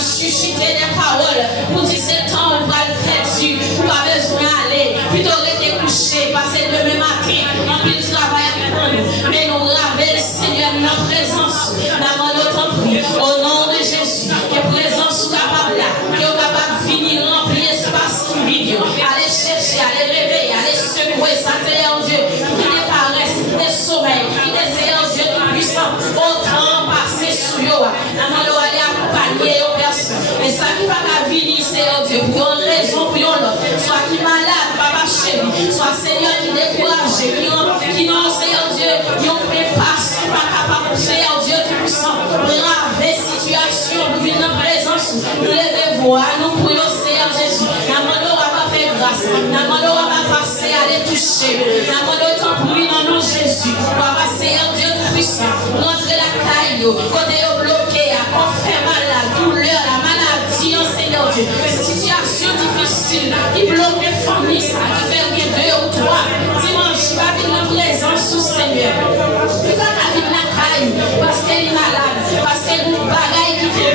chuchoter des paroles pour dire c'est temps on va le faire dessus, pas besoin d'aller, plutôt rester couché, passer demain matin, en plus de travail à prendre, mais nous graver le Seigneur dans notre présence, dans notre prix, au nom de Jésus, que présence soit capable là, que est capable de finir remplir l'espace qui vit, aller chercher, aller réveiller, aller secouer, ça Seigneur Dieu, qui n'est pas reste, qui est sommeil, qui est Seigneur Dieu tout puissant, autant passer sur eux, dans aller accompagner aux personnes, mais ça qui va pas venir, Seigneur Dieu, pour une raison, pour une autre, soit qui malade, papa chéri, soit Seigneur qui découragé, qui non, Seigneur Dieu, qui ont prépassé, pas capable, Seigneur Dieu tout puissant, grave situation, nous venons en présence, nous lever voir, nous prions, Seigneur Jésus, nous va faire grâce, nous va passer à les toucher, nous t'en prie dans nom Jésus, papa Seigneur Dieu tout puissant, rentrer la caille, côté bloqué, à fait mal, la douleur, la maladie, Seigneur Dieu, situation difficile, qui bloque les familles, ça, qui fait bien 2 ou 3, dimanche, pas venir en présence au Seigneur, pourquoi tu as la caille, parce qu'elle est malade, parce qu'elle nous bagaille qui est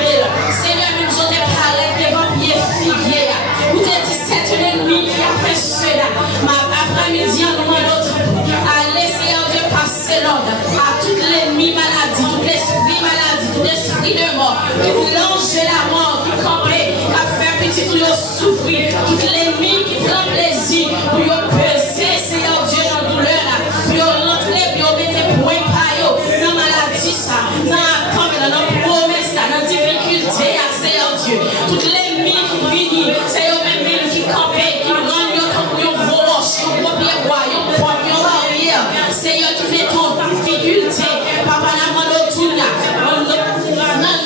Seigneur, même je te parlais devant pied figuier, vous te dit c'est un ennemi qui a fait cela, ma après-midi en nous l'autre, allez Seigneur Dieu passer l'ordre à tout l'ennemi maladie, tout l'esprit maladie, tout l'esprit de mort, qui vous lance la mort, qui campait, qui a fait petit tout souffrir, tout l'ennemi qui prend plaisir pour y peser Seigneur Dieu dans la douleur là, pour y rentrer, pour y mettre point par eux, dans la maladie ça, dans la promesse là, dans la difficulté à Seigneur Dieu, tout l'ennemi qui vient, c'est eux-mêmes qui campent, qui rendent pour y roche, pour y royaume, pour y barrière, Seigneur qui met ton difficulté, papa la manotouna,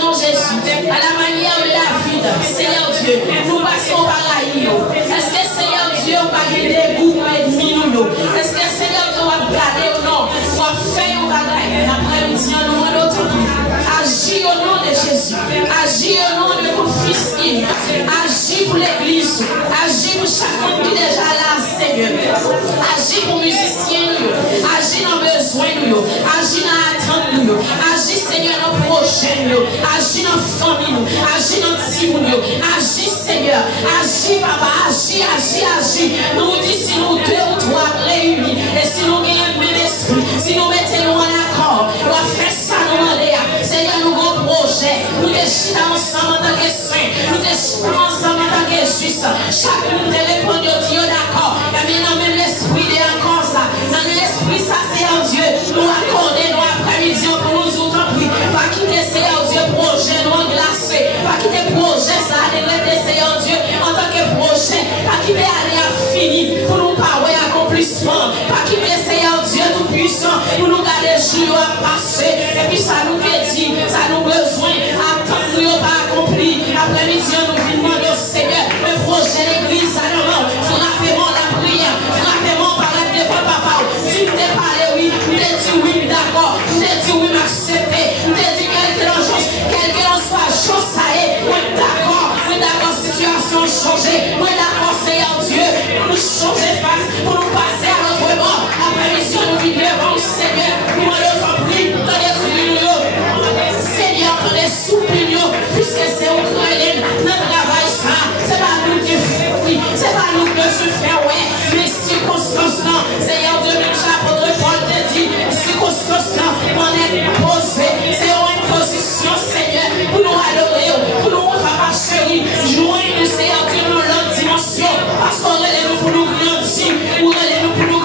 non Jésus, à la manière de la vie, Seigneur Dieu, nous passons par la est-ce que Seigneur Dieu va garder des goûts pour ennemi nous? Est-ce que Seigneur Dieu va garder ou non? Va faire un bagage. L'après-midi, nous demandons agis au nom de Jésus. Agis au nom de ton fils. Agis pour l'église. Agis pour chacun qui est déjà là, Seigneur. Agis pour musiciens. Agis dans le besoin. Agis dans l'attente. Agis, Seigneur, dans le projet. Agis dans la famille. Agis dans le team. Agis, Seigneur. Agis, papa. Agis, agis, agis. Nous disons si nous 2 ou 3 réunis. Et si nous gagnons le même esprit. Si nous mettons en accord. On va faire ça nous demander. Seigneur, nous avons un projet. Nous déchirons ensemble en tant que saints. Nous déchirons ensemble en tant que justes. Chacun nous répond, Dieu d'accord. Et bien dans même l'esprit de encore ça. Dans l'esprit ça, Seigneur Dieu. Nous accorder nous après-midi pour nous autres prix. Pas quitter, Seigneur Dieu, projet nous glacé. Pas quitter projet ça, dégrader, Seigneur Dieu, en tant que projet. Pas quitter aller à fini pour nous parler accomplissement. Pas quitter, Seigneur Dieu, tout puissant pour nous garder jour à passer. Et puis ça nous dit, ça nous besoin. Attendre nous pas accompli. Après-midi, nous demandons, Seigneur, le projet l'église, ça nous rend. Frappez-moi la prière. Frappez-moi par la devant papa. Si vous t'es parlé, oui, vous t'es dit oui, d'accord. Vous t'es dit oui, m'accepter. Vous t'es dit quelque soit chose, ça est. Oui, d'accord, situation changée. Oui, d'accord, Seigneur Dieu, pour nous changer face, pour nous passer à notre mort. Après mission, nous vivons devant le Seigneur. Nous allons prier, tenez soupignons. Seigneur, tenez soupignons, puisque c'est au travail, notre travail, ça. C'est pas nous qui faisons, c'est pas nous qui se faisons, ouais. Mais circonstances, non. Seigneur Dieu, le chapeau de Paul te dit, circonstances, non, on est posé. C'est une position, Seigneur, pour nous adorer, pour nous, papa chéri, joindre, Seigneur Dieu, dans l'autre dimension. Parce qu'on est là pour nous grandir, on est là pour nous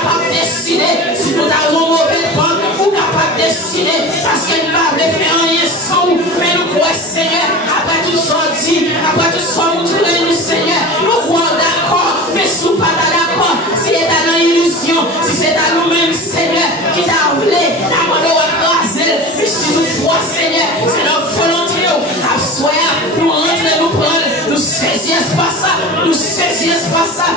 capable de décider si nous avons mauvais temps, ou capable de décider parce que nous n'avons pas fait rien sans nous, mais nous croyons, Seigneur, après tout ça dit, après tout ça nous nous, Seigneur, nous croyons d'accord, mais si nous pas d'accord, si c'est dans l'illusion, si c'est à nous-mêmes, Seigneur, qui t'a voulu, la mano à craser, mais si nous croyons, Seigneur, c'est notre volonté, à soir, nous rentrer, nous prendre, nous saisir pas ça, nous saisir pas ça.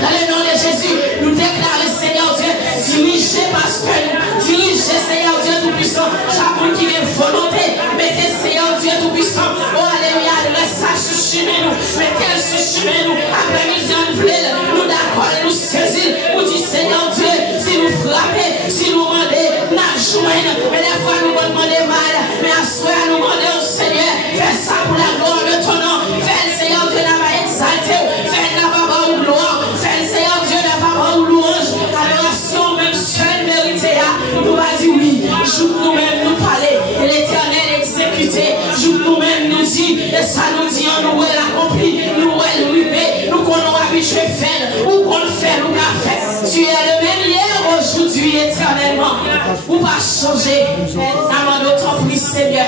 Dans le nom de Jésus, nous déclarons, Seigneur Dieu, dirigez pasteur, dirigez Seigneur Dieu Tout-Puissant, chacun qui a volonté, mettez Seigneur Dieu Tout-Puissant, oh alléluia, reste ça sur chemin nous, mettez sur chemin nous, après midi en plein, nous d'accord, nous saisir, nous dit Seigneur Dieu, si nous frappez, si nous demandez, nous joignons, mais des fois nous demandons mal, mais à ce soir nous demandons au Seigneur, fais ça pour la gloire de ton nom, fais le Seigneur Dieu n'a pas exalté, fais la papa ou gloire, fais le Seigneur Dieu n'a pas ou louange, adoration même seule méritée, nous va dire oui, joue nous-mêmes nous parler, et l'éternel exécuté, joue nous-mêmes nous dit, et ça nous dit en nous elle accompli, nous elle rubé, nous qu'on a habitué faire, ou qu'on le fait, nous l'a fait, tu es le même hier, aujourd'hui, éternellement, ou pas changer, amant d'autant plus Seigneur,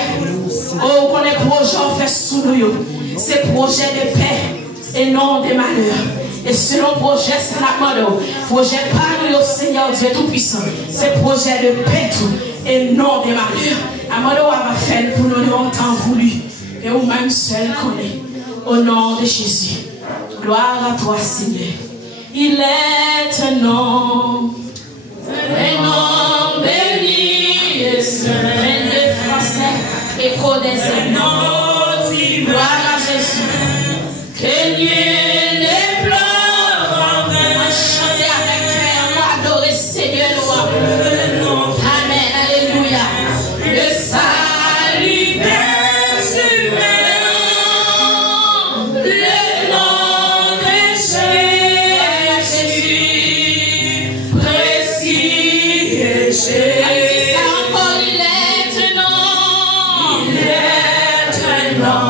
oh qu'on est projet fait sous nous, c'est projet de paix et non de malheur. Et selon projet, c'est la mano. Projet pas nous, Seigneur Dieu Tout-Puissant. C'est projet de paix et non de malheur. Amano va faire pour nous longtemps voulu. Et vous même seul connaît. Au nom de Jésus. Gloire à toi, Seigneur. Il est un nom béni et saint. Le français, écho des noms. Gloire à Jésus. Que Dieu ne pleure en vain. Chantez avec cœur, adorer Seigneur nous. Amen, alléluia. Le salut des humains, le nom de Jésus, précis et Jésus. Il est un nom. Il est un nom.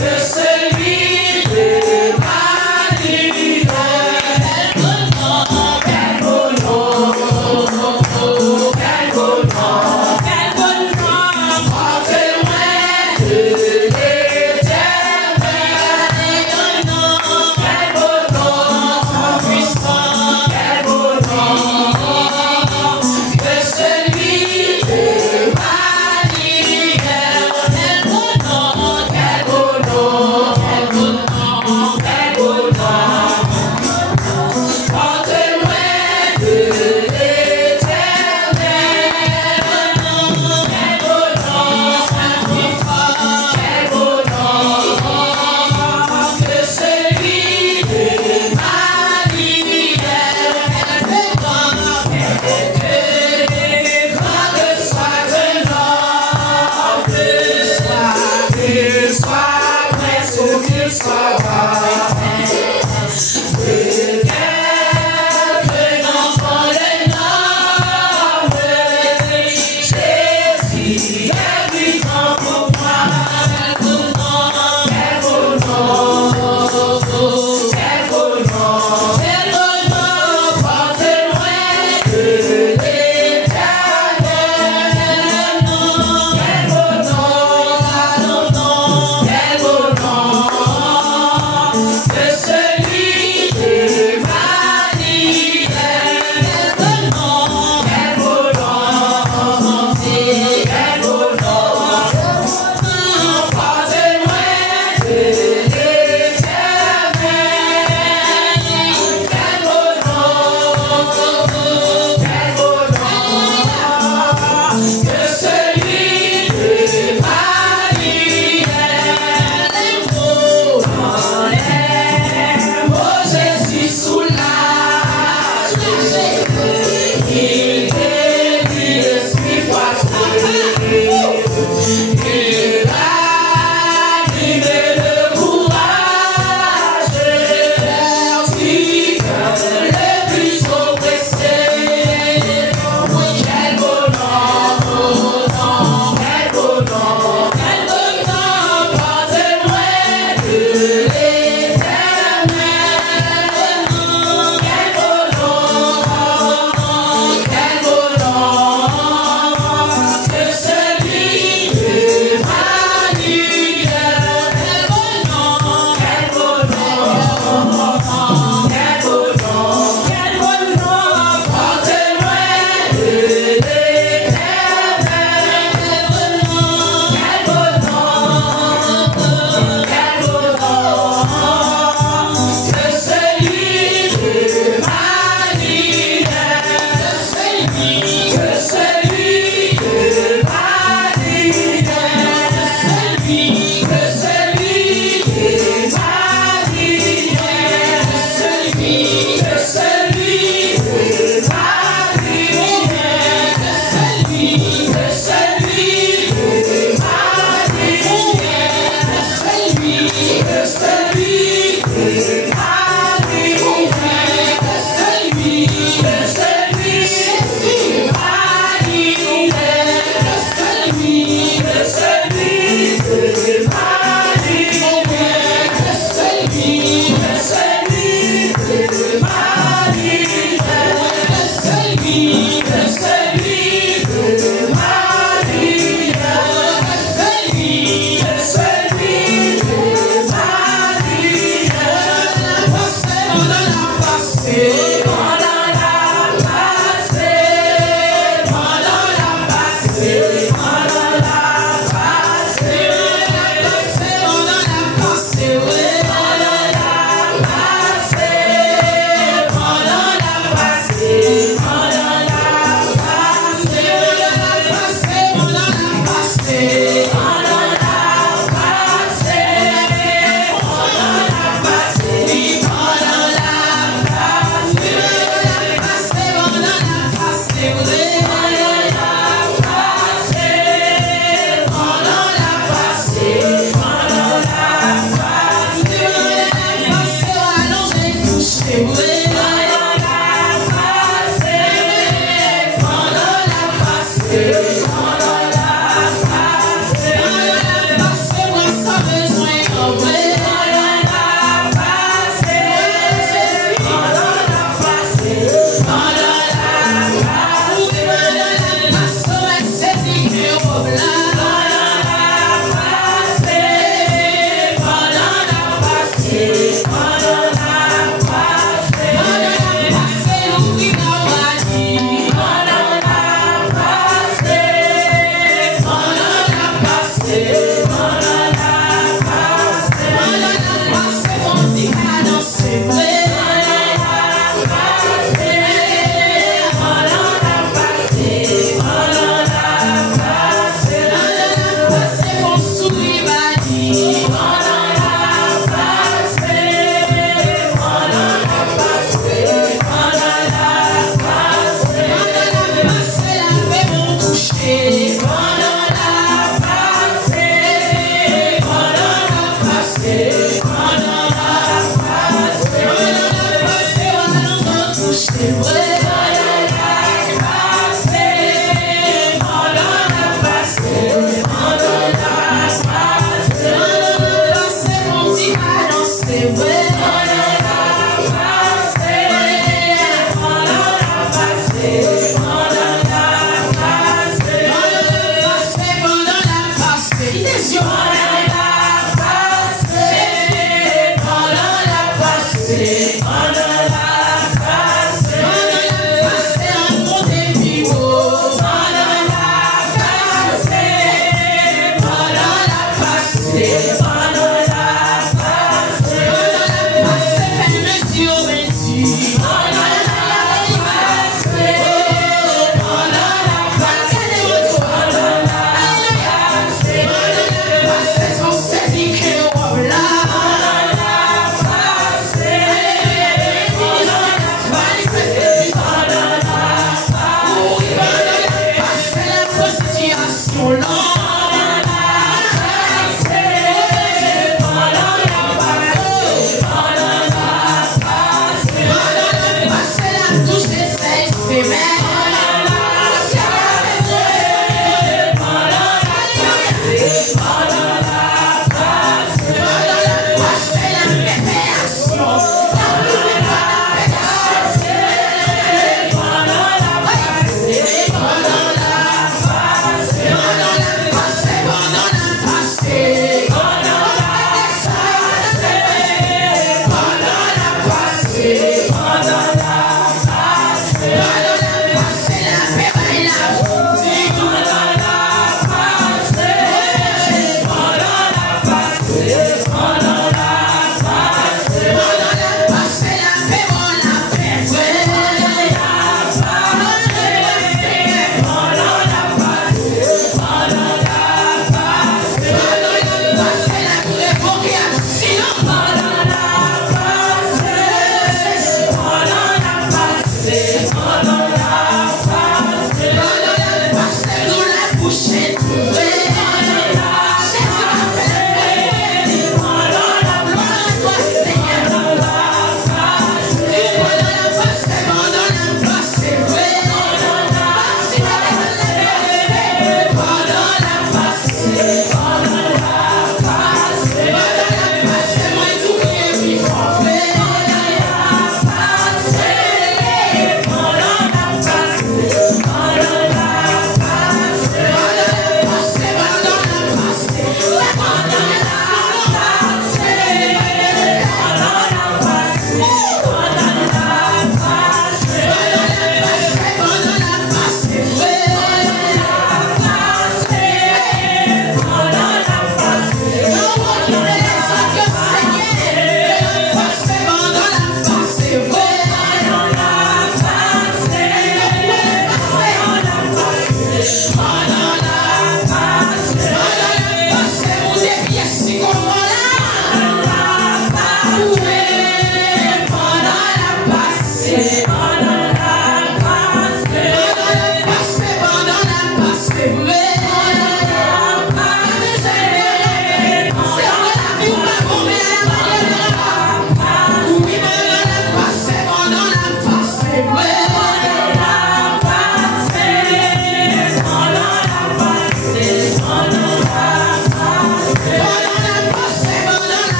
This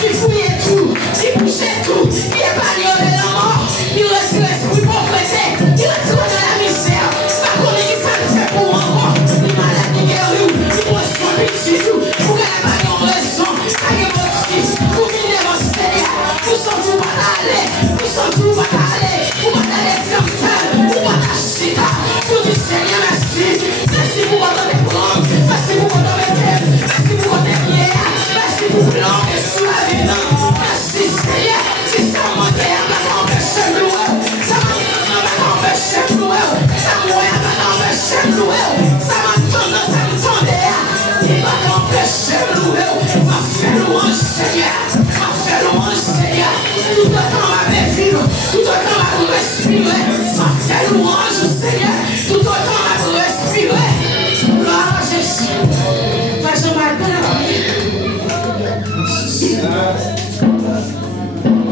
qui fouillait tout, qui bouchait tout, qui épargnait la mort, qui retire l'esprit pauvreté, qui retire de la misère. Pas qu'on est qui ça le fait pour encore, les malades qui guérit, qui pose son petit tout, pour qu'elle ait pas de raison, pas de motif, pour venir dans ce Seigneur, pour sortir pas d'aller, pour sortir pas d'aller, pour pas d'aller sur seul, pour pas d'acheter, pour dire Seigneur merci, merci pour votre épreuve, merci pour votre thème, merci pour votre prière, merci pour l'ange sous la vie, merci Seigneur, si ça manquait, ça m'empêche de louer, ça m'empêche de louer, ça m'empêche de louer, ça m'entendait, il va m'empêcher de louer, va faire louange Seigneur, va faire louange Seigneur, tout le temps ma vie, tout le temps ma respirer, va faire louange Seigneur, tout le temps ma respirer, gloire à Jésus, va je m'attends.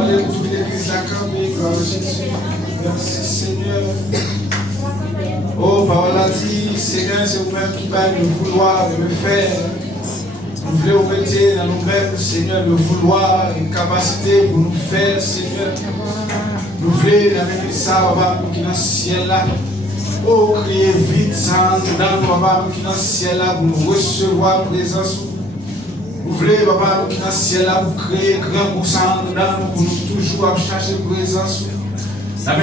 Allez, pour toute l'église acclamée, gloire à Jésus. Merci Seigneur. Oh, parole a dit, Seigneur, c'est vous-même qui va nous vouloir et me faire. Nous voulons mettre dans nous-mêmes, Seigneur, le vouloir et capacité pour nous faire, Seigneur. Nous voulons avec ça, papa, qui est dans le ciel là. Oh, criez vite, ça, dans nous, papa, qui est dans le ciel là, pour nous recevoir la présence. Vous voulez, papa, qui est dans le ciel là, pour créer grand pourcent dans nous, pour nous toujours chercher la présence.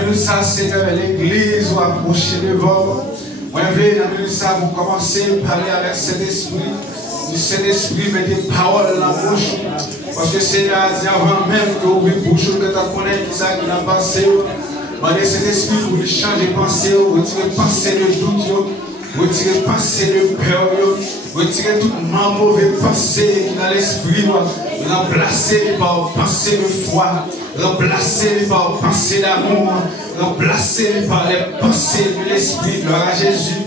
Nous ça, Seigneur, l'église ou approcher devant. Moi, je veux ça pour commencer à parler avec cet esprit. Cet esprit met des paroles dans la bouche. Parce que Seigneur a dit avant même que vous ouvrez bouche, que tu connais qui ça qui n'a pas passé. Demandez cet esprit pour lui changer de pensée, retirer pensée de doute, retirer pensée de peur, retirer toute mauvaise pensée dans l'esprit, remplacer par pensée de foi, remplacer par pensée d'amour, remplacer par les pensées de l'esprit. Gloire à Jésus.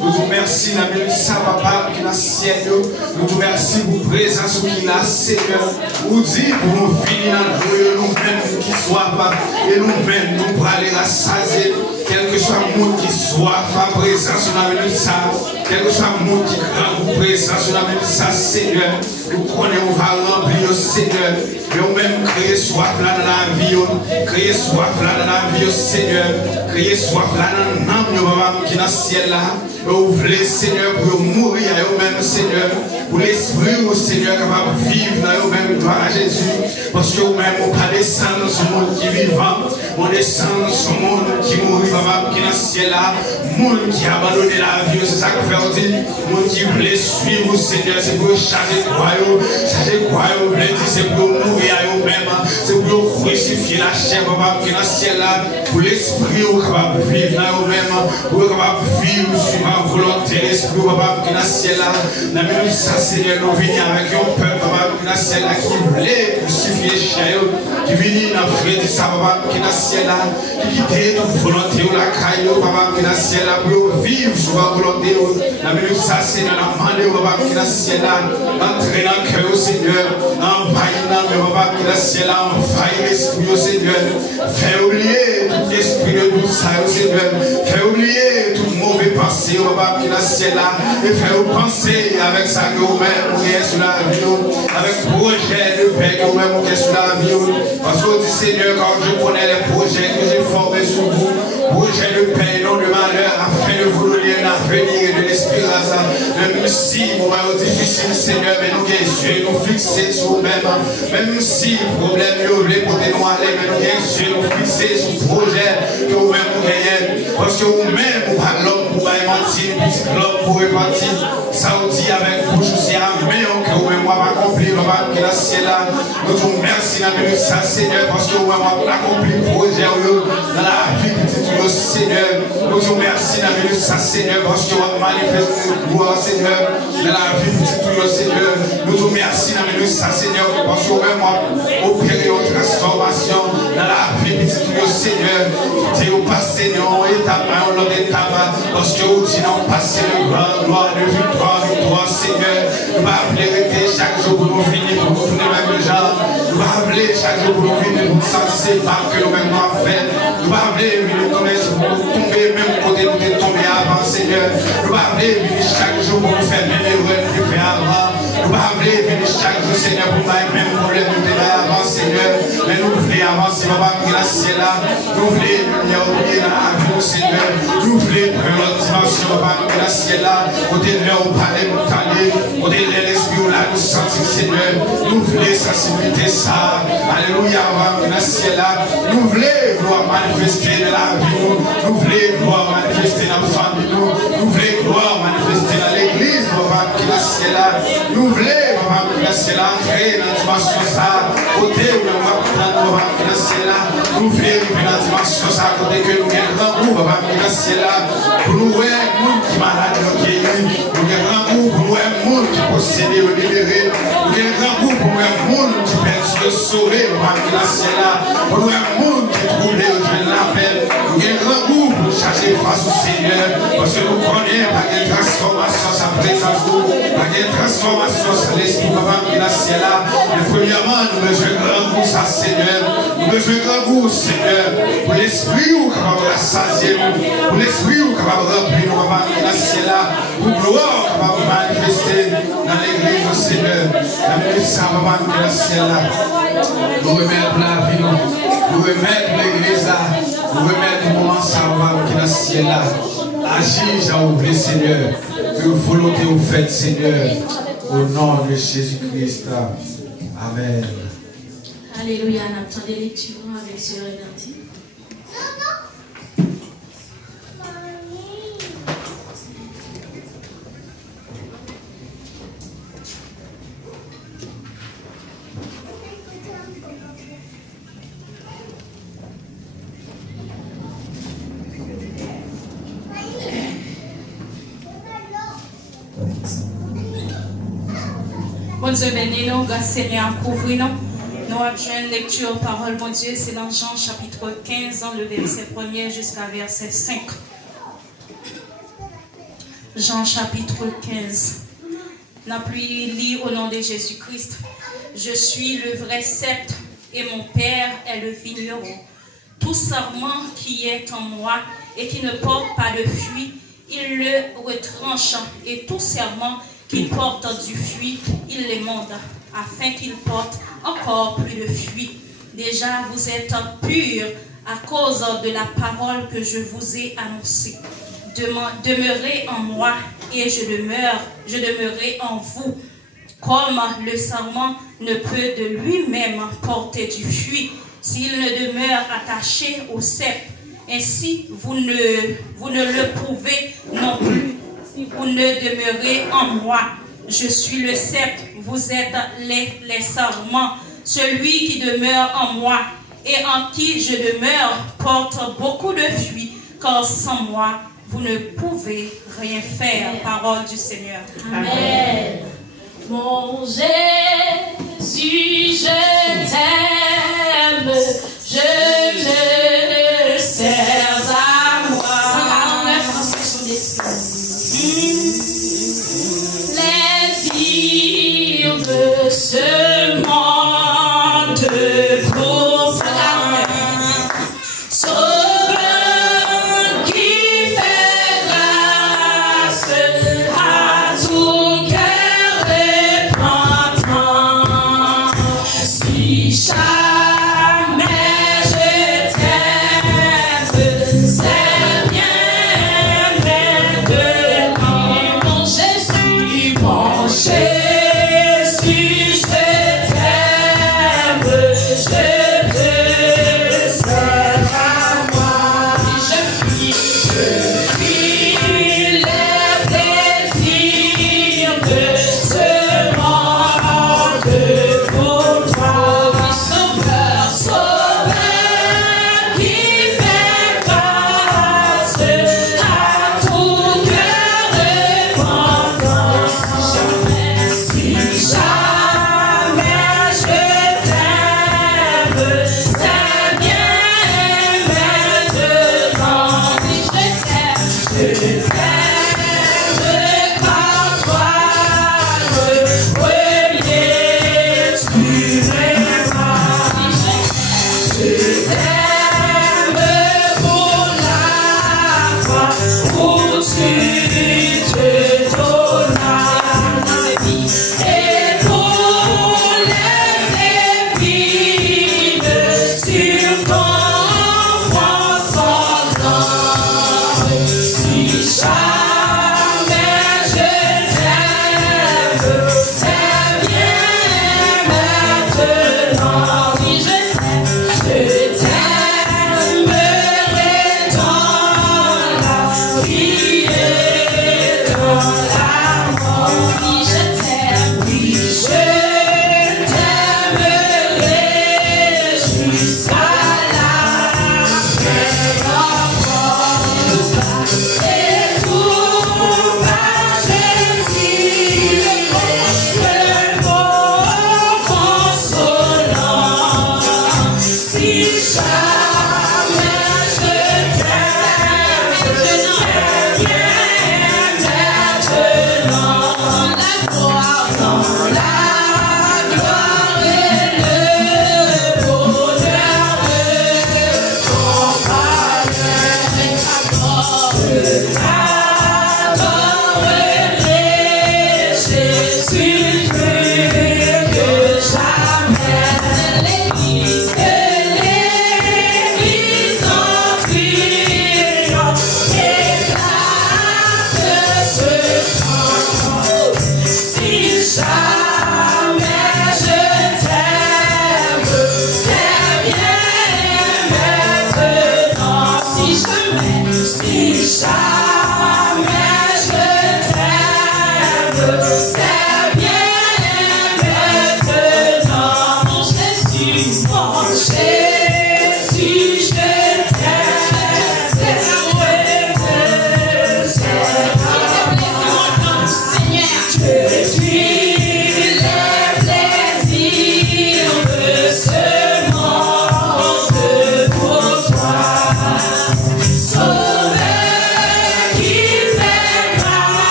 Nous vous remercions, ça, papa, qui est dans le ciel. Nous vous remercions pour la présence qui est là, Seigneur. Nous disons pour nous finir dans le nous-mêmes qui soient pas, et nous-mêmes, nous pour aller rassasier. Quel que soit le monde qui soit, ta présence, nous avons ça. Quel que soit le monde qui crame pour présence, nous avons ça, Seigneur. Nous connaissons, on va remplir, Seigneur. Et nous-mêmes, créer soif là dans la vie, créer soif là dans la vie, Seigneur. Créer soif là dans l'âme, qui est dans le ciel là. Vous voulez, Seigneur, pour mourir à eux-mêmes, Seigneur. Pour l'esprit, au Seigneur, capable de vivre dans eux-mêmes, gloire à Jésus. Parce que vous-même, on ne pas descendre dans ce monde qui est vivant. On descend dans ce monde qui mourit, papa, qui est dans le ciel là. Monde qui a abandonné la vie, c'est ça que fait dire. Monde qui voulait suivre, Seigneur, c'est pour charger quoi, charger quoi, c'est pour mourir à eux-mêmes. C'est pour crucifier la chair, papa, qui est dans le ciel là. Pour l'esprit, on est capable de vivre dans eux-mêmes. Pour être capable de vivre sur ma volonté, l'esprit, papa, qui est dans le ciel là. Dans le ça, Seigneur, nous venons avec un peuple, papa, qui est dans le ciel là, qui voulait crucifier chair, qui vient dans le frère de ça, papa, qui est dans le ciel là, qui quitte toute volonté, la caille, papa, qui est dans le ciel là, pour vivre sur ma volonté. Dans le ça, Seigneur, nous demandons, papa, qui est dans le ciel là, entrer dans le cœur, Seigneur, envahir dans le papa, qui est dans le ciel là, envahir l'esprit, Seigneur, fais oublier tout esprit de tout ça, Seigneur, fais oublier tout mauvais pensée, papa, qui est dans le ciel là, et fais penser avec ça que vous-même, vous êtes sur la vie, avec projet de paix que vous-même, vous êtes sur la vie, parce que vous dites, Seigneur, quand je connais les projets que j'ai formés sur vous, projet de paix, non de malheur, afin de vous donner un avenir et de l'espérance, même si vous moment difficile, Seigneur, mais nous les yeux nous fixer sur vous-même, même si le problème est oublié pour nous aller, mais nous les yeux nous fixer sur le projet que vous-même vous gagnez, parce que vous-même, vous parlez l'homme pour mentir, l'homme pour repartir, ça vous dit avec bouche, c'est un meilleur que vous-même vous accomplir, papa, qui est dans le ciel là, nous vous remercions dans le ça, Seigneur, parce que vous-même vous accomplir le projet dans la vie de Seigneur, nous vous remercions dans le ça, Seigneur, parce que vous manifestez notre gloire, Seigneur, dans la vie de Seigneur, nous vous remercions dans le ça, Seigneur, parce que vous-même vous opérez une transformation dans la vie de Seigneur, qui est au passé, non, étape, on l'autre étape, parce que vous dites non, passé de gloire, de victoire, Seigneur, nous va appeler chaque jour pour nous finir, pour nous tourner même le genre, nous va appeler chaque jour pour nous finir, pour nous sentir ces pas que nous-mêmes nous avons fait, nous va appeler, nous tomber, même côté nous sommes tombés avant, Seigneur, nous va appeler chaque jour pour nous faire même erreur, plus faire avant, Nous ne pouvons pas venir chaque jour, Seigneur, pour nous même problème de avant, Seigneur. Mais nous voulons avancer, papa, pour la ciel là. Nous voulons venir oublier dans la vie, Seigneur. Nous voulons prendre notre dimension, papa, pour la ciel là. Côté de l'heure, on parle, on parle. Côté de l'esprit, là, nous sentons, Seigneur. Nous voulons sensibilité ça. Alléluia, papa, pour la ciel là. Nous voulons vouloir manifester de la vie, nous voulons vouloir manifester dans la famille, nous voulons vouloir manifester dans l'église, papa, pour la ciel là. Nous voulons, papa, pour la ciel là, entrer dans la dimension ça. Côté où on va prendre, papa, pour la ciel là. Nous voulons arriver dans la dimension ça. Côté que nous avons un grand goût, papa, pour la ciel là. Pour nous, ouais, monde qui malade, nous avons un grand goût pour nous, un monde qui possède et libéré. Nous avons un grand goût pour nous, un monde qui perce de sauver, papa, pour la ciel là. Pour nous, un monde qui trouve je l'appelle. Nous avons un grand goût pour chercher face au Seigneur. Parce que nous connaissons pas de transformation sa présence, pas de transformation sur l'esprit, papa, pour la ciel là. Mais premièrement, nous besoin de grand goût, ça, Seigneur. Nous besoin de grand goût, Seigneur. Pour l'esprit, où capable de rassasier nous. Pour l'esprit, où capable de remplir nous, papa, pour la ciel là. Pour gloire, capable de manifester dans l'église, au Seigneur. Amen, ça, papa, pour la ciel là. Nous remettre la vie, nous remettre l'église là. Nous remettre le moment, ça, papa, pour la ciel là. Agis, j'ai oublié, Seigneur. Que volonté vous faites, Seigneur. Au nom de Jésus-Christ. Amen. Alléluia. On attend des lectures avec ce rédemptif. Bon Dieu béni nous, grâce Seigneur, couvrir nous. Nous avons une lecture parole, mon Dieu, c'est dans Jean chapitre 15, dans le verset 1er jusqu'à verset 5. Jean chapitre 15. N'a plus lu au nom de Jésus-Christ. Je suis le vrai cep et mon Père est le vigneron. Tout sarment qui est en moi et qui ne porte pas de fruit, il le retranche, et tout serment qui porte du fruit, il l'émonde, afin qu'il porte encore plus de fruits. Déjà, vous êtes purs à cause de la parole que je vous ai annoncée. Demeurez en moi et je demeurerai en vous. Comme le sarment ne peut de lui-même porter du fruit s'il ne demeure attaché au cep, ainsi vous ne le pouvez non plus si vous ne demeurez en moi. Je suis le cep, vous êtes les sarments. Celui qui demeure en moi et en qui je demeure porte beaucoup de fruits, car sans moi, vous ne pouvez rien faire. Parole du Seigneur. Amen. Mon Jésus, je t'aime, je te sers à moi. 149 en section d'esprit. Les îles de ce monde profonds, sauveur qui fait grâce à tout cœur repentant. Si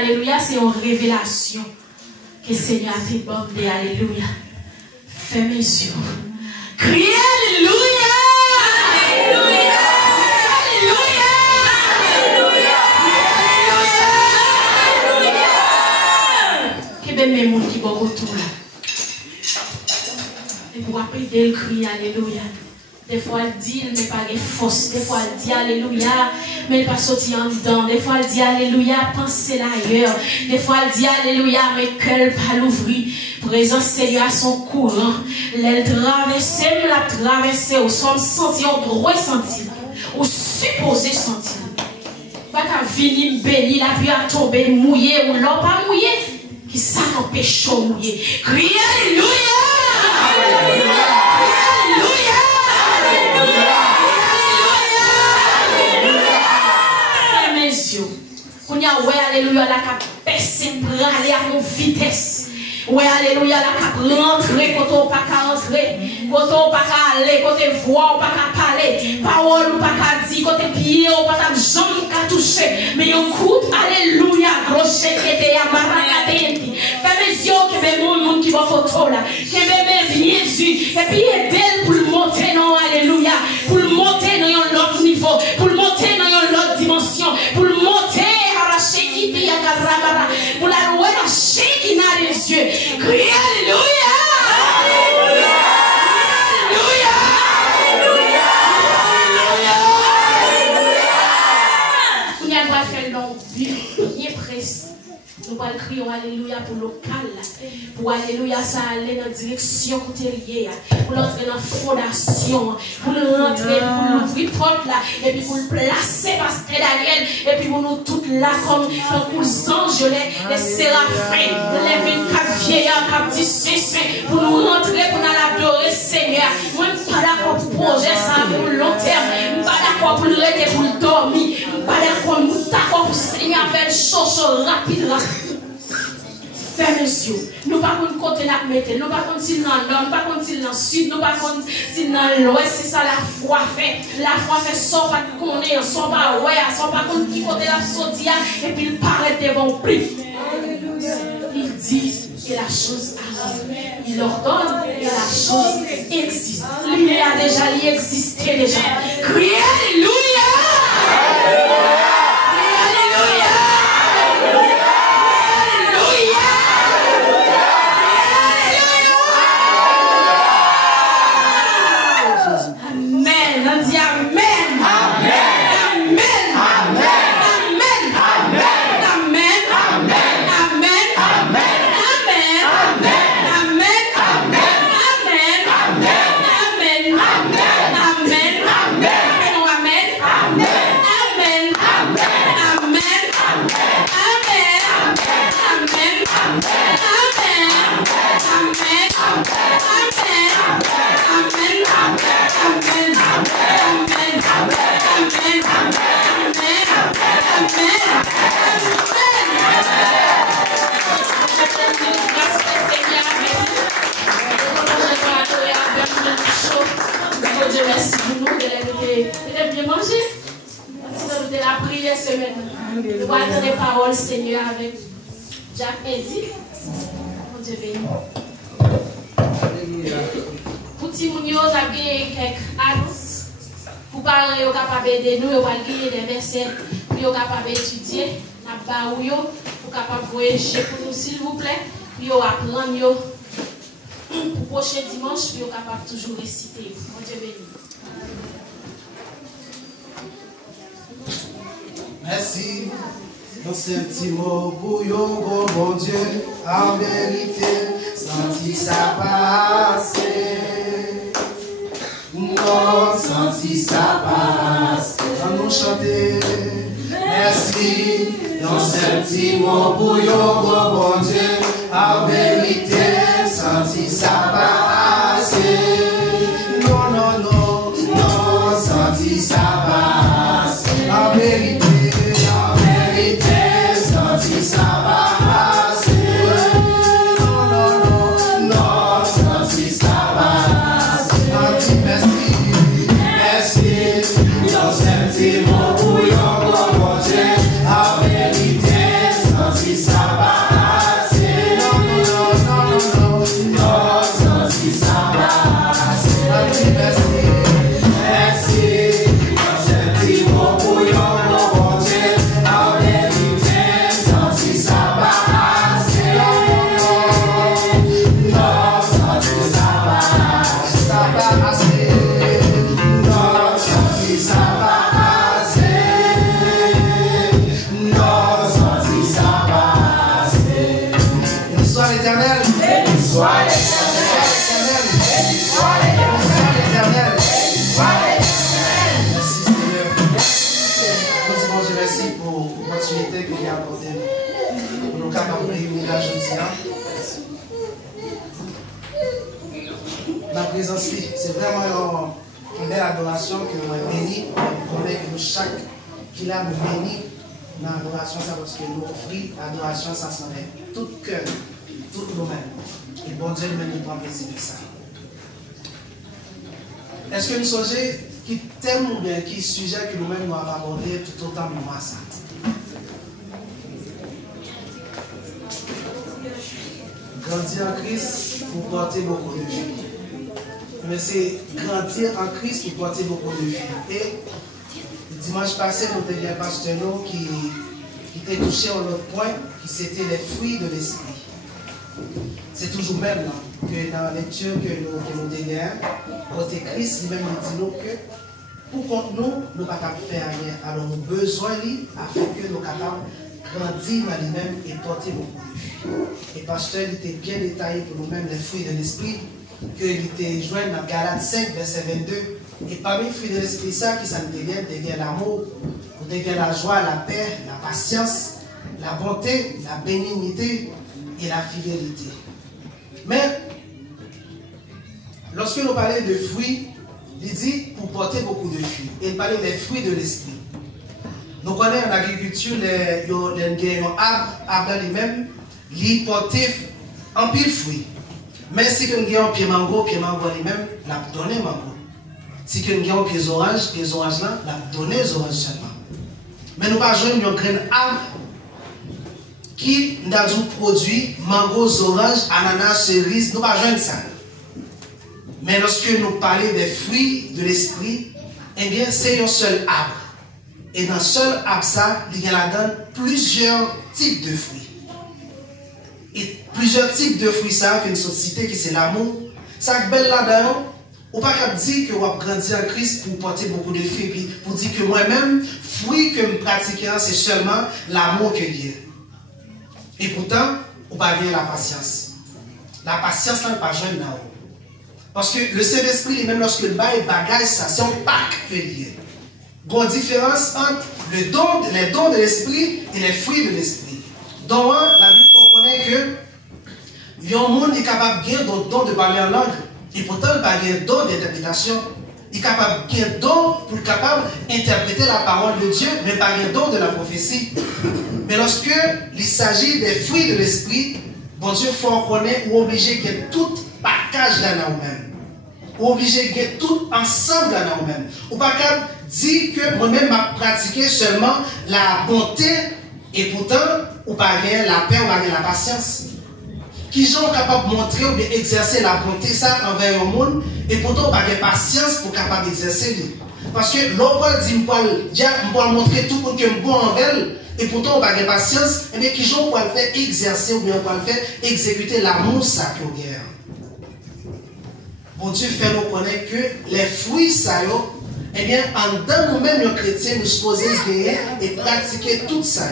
alléluia, c'est une révélation que le Seigneur a débordé, alléluia. Fermez les yeux. Criez alléluia! Alléluia! Alléluia! Alléluia! Alléluia! Que bien mes mots qui vont autour là. Et pour appeler le cri, alléluia. Des fois, elle dit, mais pas de force. Des fois, elle dit alléluia, mais elle pas sorti en dedans. Des fois, elle dit alléluia, pensez l'ailleurs. Des fois, elle dit alléluia, mais qu'elle pas l'ouvrir. Présence Seigneur à son courant. Elle traverse, la traverse, au son senti, au droit senti, au supposé senti. Pas qu'à venir béni, la pluie a tombé mouillé ou l'eau pas mouillé. Qui ça n'empêche de mouiller. Criez alléluia! Alléluia! On y a, ouais, alléluia, la cap percer, aller à mon vitesse. Ouais, alléluia, la cap rentrer, quand on pas qu'à rentrer, quand on pas qu'à aller, quand on voit, on pas qu'à parler, parole, on pas qu'à dire, quand on pied, on pas qu'à jambe, qu'à toucher. Mais on coûte, alléluia, crochet, qui était à maracadenti. Fais mes yeux, que mes monde qui va photo là, que mes bien Jésus, et puis aidez pour le monter, non, alléluia, pour le monter dans un autre niveau, pour le monter dans une autre dimension, pour le monter. Pour la louer la chair qui n'a les yeux. Criez alléluia! Alléluia! Alléluia! Alléluia! Vous n'avez pas fait long, bien précis. Nous allons crier alléluia pour le local. Pour alléluia, ça aller dans la direction côté lié. Pour l'entrer dans la fondation. Pour le rentrer, pour l'ouvrir porte là. Et puis pour le placer, Pasteur Daniel. Et puis pour nous toutes là, comme les anges, les séraphins, les 24 vieillards, qui disent pour nous rentrer, pour nous adorer Seigneur. Moi, je ne suis pas d'accord pour projet ça pour le long terme. Je ne suis pas d'accord pour le rester, pour le dormir. Je ne suis pas d'accord pour Seigneur faire des choses rapides. Fermez les yeux. Nous ne pouvons pas côté la mettre. Nous ne pouvons pas continuer dans le nord, nous ne pouvons pas continuer dans le sud, nous ne pouvons pas continuer dans l'ouest. C'est ça la foi fait. La foi fait sans pas connaître, sans pas ouais, sans pas connaître qui côté la sortie et puis il paraît devant le prix. Il dit que la chose arrive. Il ordonne et la chose existe. Lui a déjà, il existait déjà. Criez alléluia! Alléluia! Dieu merci pour nous de bien manger. De la prière semaine. Nous allons entendre les paroles, Seigneur, avec Jacques Eddy. Mon Dieu béni. Pour ti moun yo, t'as gagné quelques annonces. Pour parler, vous capable d'aider nous, vous allez gagner des versets pour vous capable d'étudier. N'a pas ou yo, pour capable voyager pour nous, s'il vous plaît. Puis vous apprendre yo. Pour prochain dimanche, puis vous capable toujours réciter. Mon Dieu béni. Merci. Dans ce petit mot pour yo, bon Dieu, en vérité, senti ça passer. Non, senti ça passer. On nous chanter. Merci. Dans ce petit mot pour yo, bon Dieu, en vérité, senti ça passer. Non, non, non, non, senti ça passer. En vérité. Ça va passer. Non, non, non, non, ça va passer. Merci, merci. Dans ce petit mot pour yon bon Dieu, en vérité, l'Éternel. Béni soit l'Éternel. Béni soit l'Éternel. Merci Seigneur. Nous disons Dieu merci pour l'opportunité que vous avez accordée pour nous capables de réunir aujourd'hui. La présence, c'est vraiment une belle adoration que nous avons béni. On connaît que nous, chaque qui l'a nous béni dans l'adoration, ça parce que nous offrons l'adoration, ça s'en est tout cœur, tout nous-mêmes. Et bon Dieu même nous prend plaisir de ça. Est-ce que nous songez qui thème ou bien qui sujet que nous-mêmes nous avons abordé tout autant de moi ça? Grandir en Christ pour porter beaucoup de vie. Mais c'est grandir en Christ pour porter beaucoup de vie. Et dimanche passé, nous avons un pasteur qui était touché à un autre point, qui c'était les fruits de l'esprit. C'est toujours même là, que dans la lecture que nous dégageons, côté Christ, lui-même nous dit nous que pour contre nous, nous ne pouvons pas faire rien. Alors nous avons besoin de lui afin que nous soyons capables de grandir dans lui-même et porter beaucoup de vie. Et pasteur, il était bien détaillé pour nous-mêmes les fruits de l'esprit, qu'il était joint dans Galates 5, verset 22. Et parmi les fruits de l'esprit, ça qui ça nous devient l'amour, devient la joie, la paix, la patience, la bonté, la bénignité et la fidélité. Mais, lorsque nous parlons de fruits, il dit pour porter beaucoup de fruits. Il parlait des fruits de l'esprit. Nous connaissons en agriculture, les arbres lui-même, il porte en pile fruits. Mais si nous avons un pied mango lui-même, il a donné mango. Si nous avons un pied orange là, il a donné orange seulement. Mais nous n'avons pas joué un grain arbre qui nous produit mango, orange, ananas, cerise. Nous n'avons pas joué ça. Mais lorsque nous parlons des fruits de l'esprit, eh bien, c'est un seul arbre. Et dans ce seul arbre, ça, il y a plusieurs types de fruits. Et plusieurs types de fruits, ça, que nous sommes cités, qui c'est l'amour. Ça, belle là-dedans, on ne peut pas dire que vous avez grandi en Christ pour porter beaucoup de fruits, puis pour dire que moi-même, fruit que je pratique, c'est seulement l'amour que j'ai. Et pourtant, on ne peut pas bien la patience. La patience, là, on ne peut pas joindre là-haut. Parce que le Saint-Esprit, même lorsque le bail bagage, ça, c'est un pack que lié. Il y a une différence entre les dons de l'esprit et les fruits de l'esprit. Dans la Bible, on connaît que il y a un monde qui est capable de gagner don de parler en langue. Et pourtant, il n'y a pas de don d'interprétation. Il est capable de gagner don pour capable d'interpréter la parole de Dieu, mais pas de don de la prophétie. Mais lorsque il s'agit des fruits de l'esprit, bon Dieu, il faut reconnaître ou obligé de gagner tout package là dans nous-mêmes. Ou obligé de gagner tout ensemble là dans nous-mêmes. Ou pas capable dire que moi-même m'a pratiqué seulement la bonté et pourtant, ou pas gagner la paix, ou pas gagner la patience. Qui sont capables de montrer ou d'exercer la bonté ça envers le monde et pourtant on n'a pas de patience pour capable d'exercer. Parce que l'on dit je peux montrer tout le monde que je bon envers et pourtant on n'a pas de patience, et bien qui sont pour le faire exercer ou bien pour le faire exécuter l'amour ça que guerre. Bon Dieu fait nous connaître que les fruits ça eh bien en dedans nous-mêmes les chrétiens nous supposons gagner et pratiquer tout ça.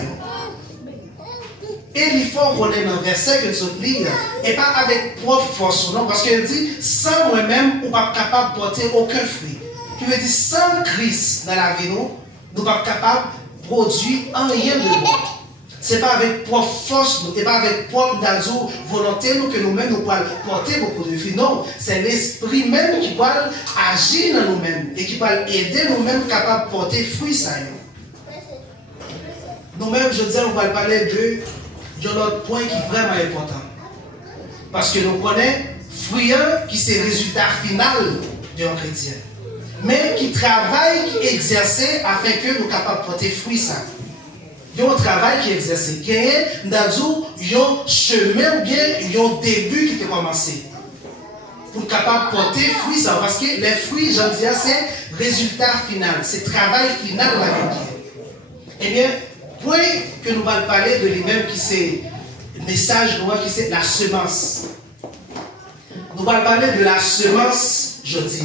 Et il faut qu'on ait un verset que nous lisons, et pas avec propre force, non, parce qu'il dit, sans moi-même, on n'est pas capable de porter aucun fruit. Qui veut dire, sans Christ dans la vie, nous ne sommes pas capables de produire rien de bon. Ce n'est pas avec propre force, et pas avec propre volonté nous, que nous-mêmes nous pouvons porter beaucoup de fruits. Non, c'est l'esprit même qui peut agir dans nous-mêmes et qui peut aider nous-mêmes capables de porter fruits. Nous-mêmes, je disais, on va parler de. Il y a un autre point qui est vraiment important. Parce que nous connaissons fruit qui c'est le résultat final d'un chrétien. Mais qui travaille, qui exerce afin que nous soyons capables de porter fruit ça. Il y a un travail qui est exercé. Il y a un chemin bien, il y a un début qui est commencé. Pour être capable de porter fruit ça. Parce que les fruits, j'en dis, c'est le résultat final. C'est le travail final de la vie. Eh bien, point que nous allons parler de lui-même qui c'est le message noir qui c'est la semence. Nous allons parler de la semence, je dis.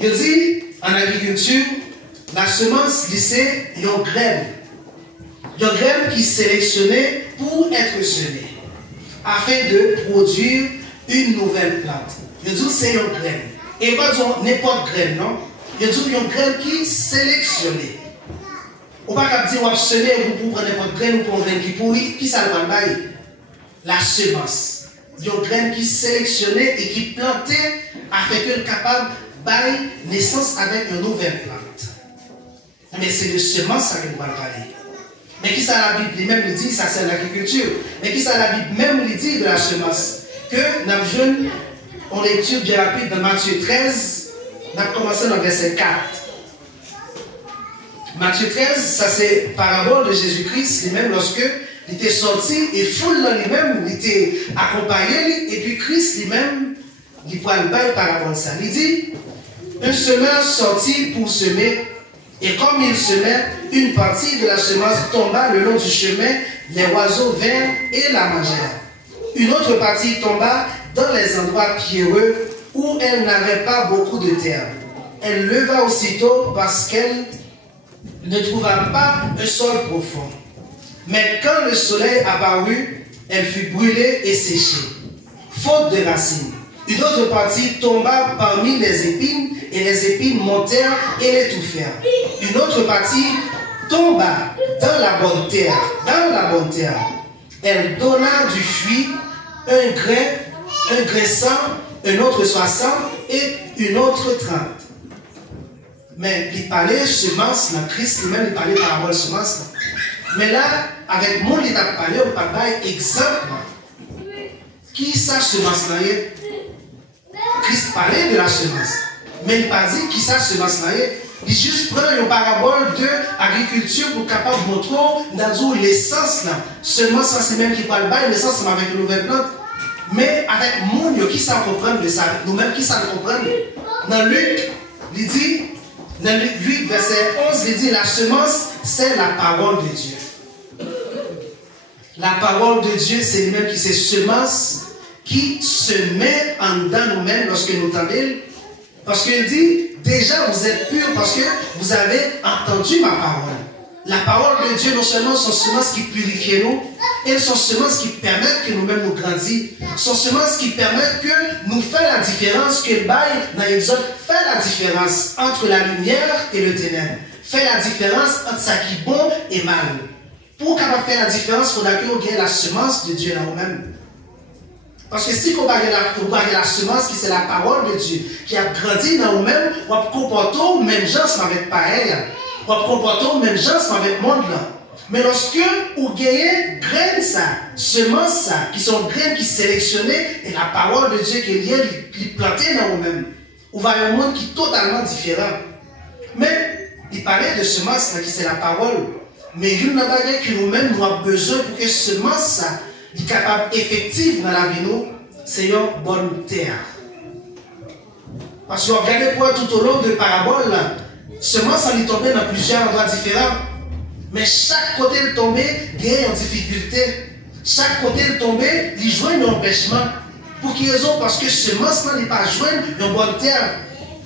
Il dit en agriculture, la semence c'est une graine. Il y a une graine qui est sélectionnée pour être semée, afin de produire une nouvelle plante. Je dis c'est une graine. Et pas n'importe graine, non? Je dis une graine qui est sélectionnée. On ne peut pas dire qu'on va semer, vous pouvez prendre n'importe graine ou prendre une graine qui pourrit, qui ça va faire? La semence. Il y a une graine qui est sélectionnée et qui est plantée afin qu'elle soit capable de faire naissance avec une nouvelle plante. Mais c'est de semence ça que nous allons parler. Mais qui ça la Bible lui-même dit, ça c'est l'agriculture. Mais qui ça la Bible même lui dit de la semence? Que nous avons en lecture bien rapide dans Matthieu 13, nous avons commencé dans le verset 4. Matthieu 13, ça c'est parabole de Jésus-Christ lui-même lorsque il était sorti et foule lui-même, il était accompagné et puis Christ lui-même, il prend le bail parabole ça. Il dit, un semeur sortit pour semer et comme il semait, une partie de la semence tomba le long du chemin, les oiseaux vinrent et la mangèrent. Une autre partie tomba dans les endroits pierreux où elle n'avait pas beaucoup de terre. Elle leva aussitôt parce qu'elle ne trouva pas un sol profond. Mais quand le soleil apparut, elle fut brûlée et séchée, faute de racines. Une autre partie tomba parmi les épines, et les épines montèrent et l'étouffèrent. Une autre partie tomba dans la bonne terre. Dans la bonne terre, elle donna du fruit, un grain 100, un autre 60 et une autre 30. Mais il parlait semence, Christ lui-même il parlait parabole semence. Mais là, avec mon il a parlé, on parle exemple. Qui ça semence là? Christ parlait de la semence. Mais il n'a pas dit qui ça semence là. Il juste prend une parabole de l'agriculture pour capable de montrer l'essence là. Semence c'est même qui parle pas, l'essence c'est avec une nouvelle plante. Mais avec mon qui ça comprendre de ça, nous-mêmes qui ça comprendre. Dans Luc, il dit, dans Luc 8, verset 11, il dit la semence c'est la parole de Dieu. La parole de Dieu, c'est lui-même qui c'est semence qui se met en dedans nous-mêmes lorsque nous entendons. Parce qu'il dit, déjà vous êtes purs parce que vous avez entendu ma parole. La parole de Dieu, non seulement sont semences qui purifient nous, elles sont semences qui permettent que nous-mêmes nous grandissions. Sont semences qui permettent que nous fassions la différence, que le bail dans l'exode fait la différence entre la lumière et le ténèbre. Fait la différence entre ça qui est bon et mal. Pour capable faire la différence, il faudra que vous ayez la semence de Dieu dans vous-même. Parce que si vous avez la semence qui c'est la parole de Dieu, qui a grandi dans vous-même, vous vous comportez au même genre avec pareil. Vous vous comportez au même genre avec le monde là. Mais lorsque vous avez graines ça, semences ça, qui sont graines qui sont sélectionnées, et la parole de Dieu qui est liée, qui est plantée dans vous-même, vous avez un monde qui est totalement différent. Mais il parlait de semences qui c'est la parole. Mais il y a une chose que nous-mêmes nous avons besoin pour que semence ça soit capable effective dans la vie, c'est une bonne terre. Parce que vous regardez pour tout au long de parabole, semence ça est tombé dans plusieurs endroits différents. Mais chaque côté de tomber, il y a une difficulté. Chaque côté de tomber, il joue un empêchement. Pour quelle raison? Parce que semence n'est pas joué une bonne terre.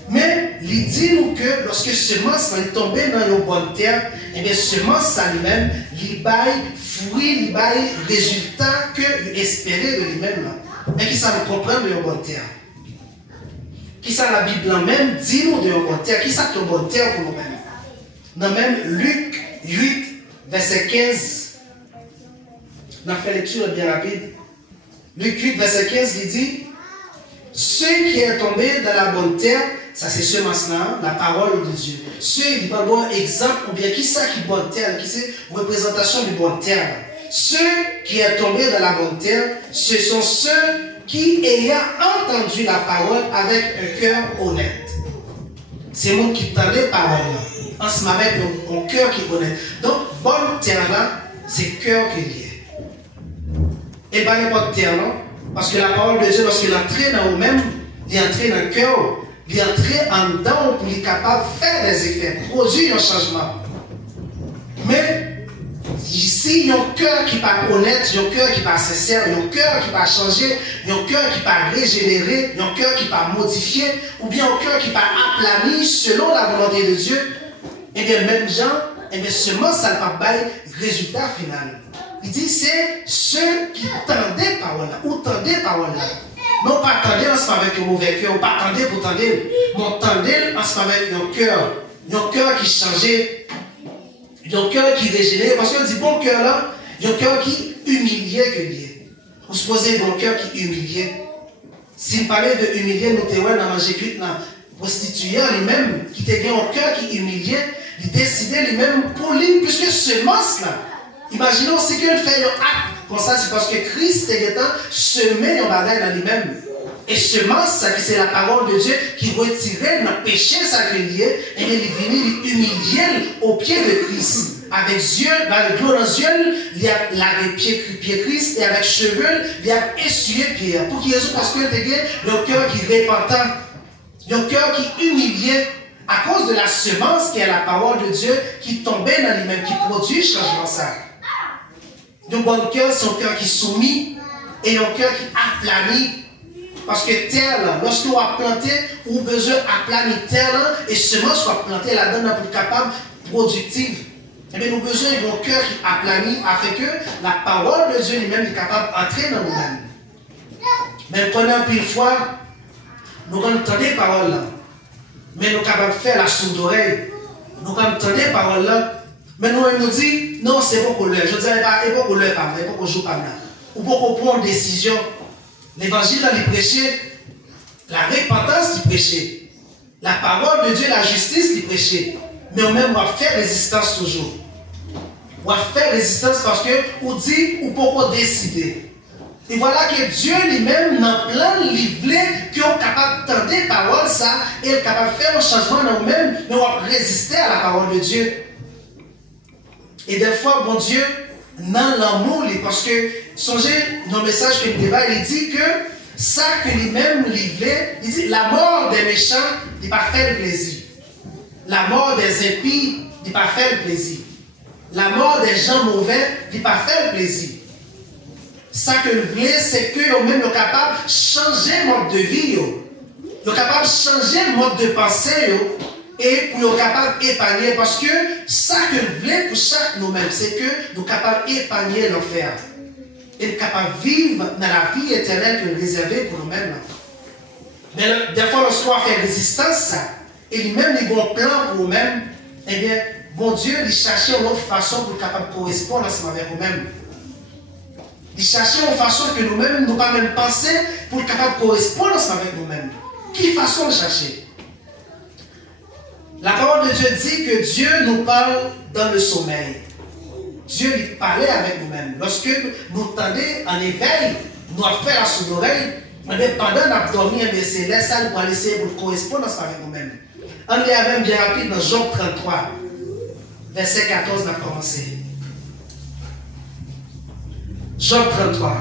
Mais il dit nous que lorsque semence est tombée dans une bonne terre, et bien semence ça lui-même, il baille fruit, il baille résultat que espérait de lui-même. Et qui ça nous comprend de une bonne terre? Qui ça la Bible même dit nous de une bonne terre? Qui ça une bonne terre pour nous-mêmes? Dans même Luc 8, verset 15, on a fait lecture bien rapide. Luc 8, verset 15, il dit, ceux qui est tombé dans la bonne terre, ça c'est semence-là, la parole de Dieu. Ceux qui ont un bon exemple, ou bien qui ça qui est bonne terre, qui c'est représentation de bonne terre. Ceux qui sont tombés dans la bonne terre, ce sont ceux qui ayant entendu la parole avec un cœur honnête. C'est moi qui tendait la parole. En ce moment, avec mon cœur qui est honnête. Donc, bonne terre là, c'est cœur qui est lié. Et pas n'importe terre, non? Parce que la parole de Dieu, lorsqu'il entre dans vous-même, il entre dans le cœur, il entre en dedans pour être capable de faire des effets, produire un changement. Mais, si il y a un cœur qui n'est pas honnête, il y a un cœur qui n'est pas sincère, il y a un cœur qui n'est pas changé, il y a un cœur qui n'est pas régénéré, il y a un cœur qui n'est pas modifié, ou bien un cœur qui n'est pas aplani selon la volonté de Dieu, et bien même gens, et bien seulement ça ne va pas résultat final. Il dit, c'est ceux qui tendaient parole là, ou tendaient parole là. Non pas tendez ensemble avec un mauvais cœur, ou pas tendez pour tendre, non tendez ensemble avec un cœur qui changeait, un cœur qui régénère, parce qu'on dit bon cœur là, un cœur qui humiliait que lié. Vous supposez un cœur qui humiliait. Si vous parlez de humilier, nous te voyons dans manger cuite, dans prostituée lui-même, qui te gagne un cœur qui humiliait, il décidait lui-même pour lui, puisque semence là. Imaginons si qu'il fait un acte comme ça, c'est parce que Christ est semé un bagage dans lui-même. Et semence, c'est la parole de Dieu qui retirait notre péché sacré et il est venu humilier au pied de Christ. Avec yeux, dans le gloire aux yeux, il a lavé pied Christ et avec cheveux, il a essuyé pied. Pour qui raison? Parce que le cœur qui repentant, le cœur qui humiliait à cause de la semence qui est la parole de Dieu qui tombait dans lui-même, qui produit changement ça. Un bon cœur, c'est un cœur qui est soumis et un cœur qui aplanit. Parce que terre, lorsque on a planté, on a besoin d'aplanir terre et semence soit plantée là-dedans pour être capable productive. Et bien, nous avons besoin d'un cœur qui aplanit afin que la parole de Dieu lui-même est capable d'entrer dans nous-mêmes. Mais quand on a une fois, nous entendons les paroles là. Mais nous sommes capables de faire la sourde oreille. Nous entendons les paroles là. Mais nous disons, non, c'est bon pour l'heure. Je ne dirais pas, c'est bon pour l'heure, c'est bon pour jour, pas là. Ou pour prendre une décision. L'évangile, il prêchait la repentance, il prêchait. La parole de Dieu, la justice, il prêchait. Mais on même va faire résistance toujours. On va faire résistance parce que on dit ou pour décider. Et voilà que Dieu lui-même, dans plein de livres, qui est capable d'entendre des paroles, ça, et est capable de faire un changement dans nous-mêmes, mais on va résister à la parole de Dieu. Et des fois, bon Dieu, dans l'amour, parce que, songez, dans le message que le débat, il dit que ça que lui-même livré, il dit la mort des méchants, il n'a pas fait le plaisir. La mort des impies, il n'a pas fait le plaisir. La mort des gens mauvais, il n'a pas fait le plaisir. Ça que le voulait, c'est que eux-mêmes sont capables de changer le mode de vie. Ils sont capables de changer le mode de pensée. Et pour être capable d'épargner, parce que ça que nous voulons pour chaque nous-mêmes, c'est que nous sommes capables d'épargner l'enfer. Et nous sommes capables de vivre dans la vie éternelle que nous réservons pour nous-mêmes. Mais des fois, lorsqu'on fait résistance, et lui-même les bons plans pour nous-mêmes, eh bien, bon Dieu, il cherche une autre façon pour être capable de correspondre ensemble avec nous-mêmes. Il cherche une façon que nous-mêmes, nous ne pas même penser pour être capable de correspondre ensemble avec nous-mêmes. Quelle façon de chercher? La parole de Dieu dit que Dieu nous parle dans le sommeil. Dieu lui parlait avec nous-mêmes. Lorsque nous tendons en éveil, nous avons fait la sourde oreille, pendant qu'on a dormi, c'est là ça nous va laisser pour correspondre avec nous-mêmes. On est même bien rapide dans Job 33, verset 14, on a commencé. Job 33.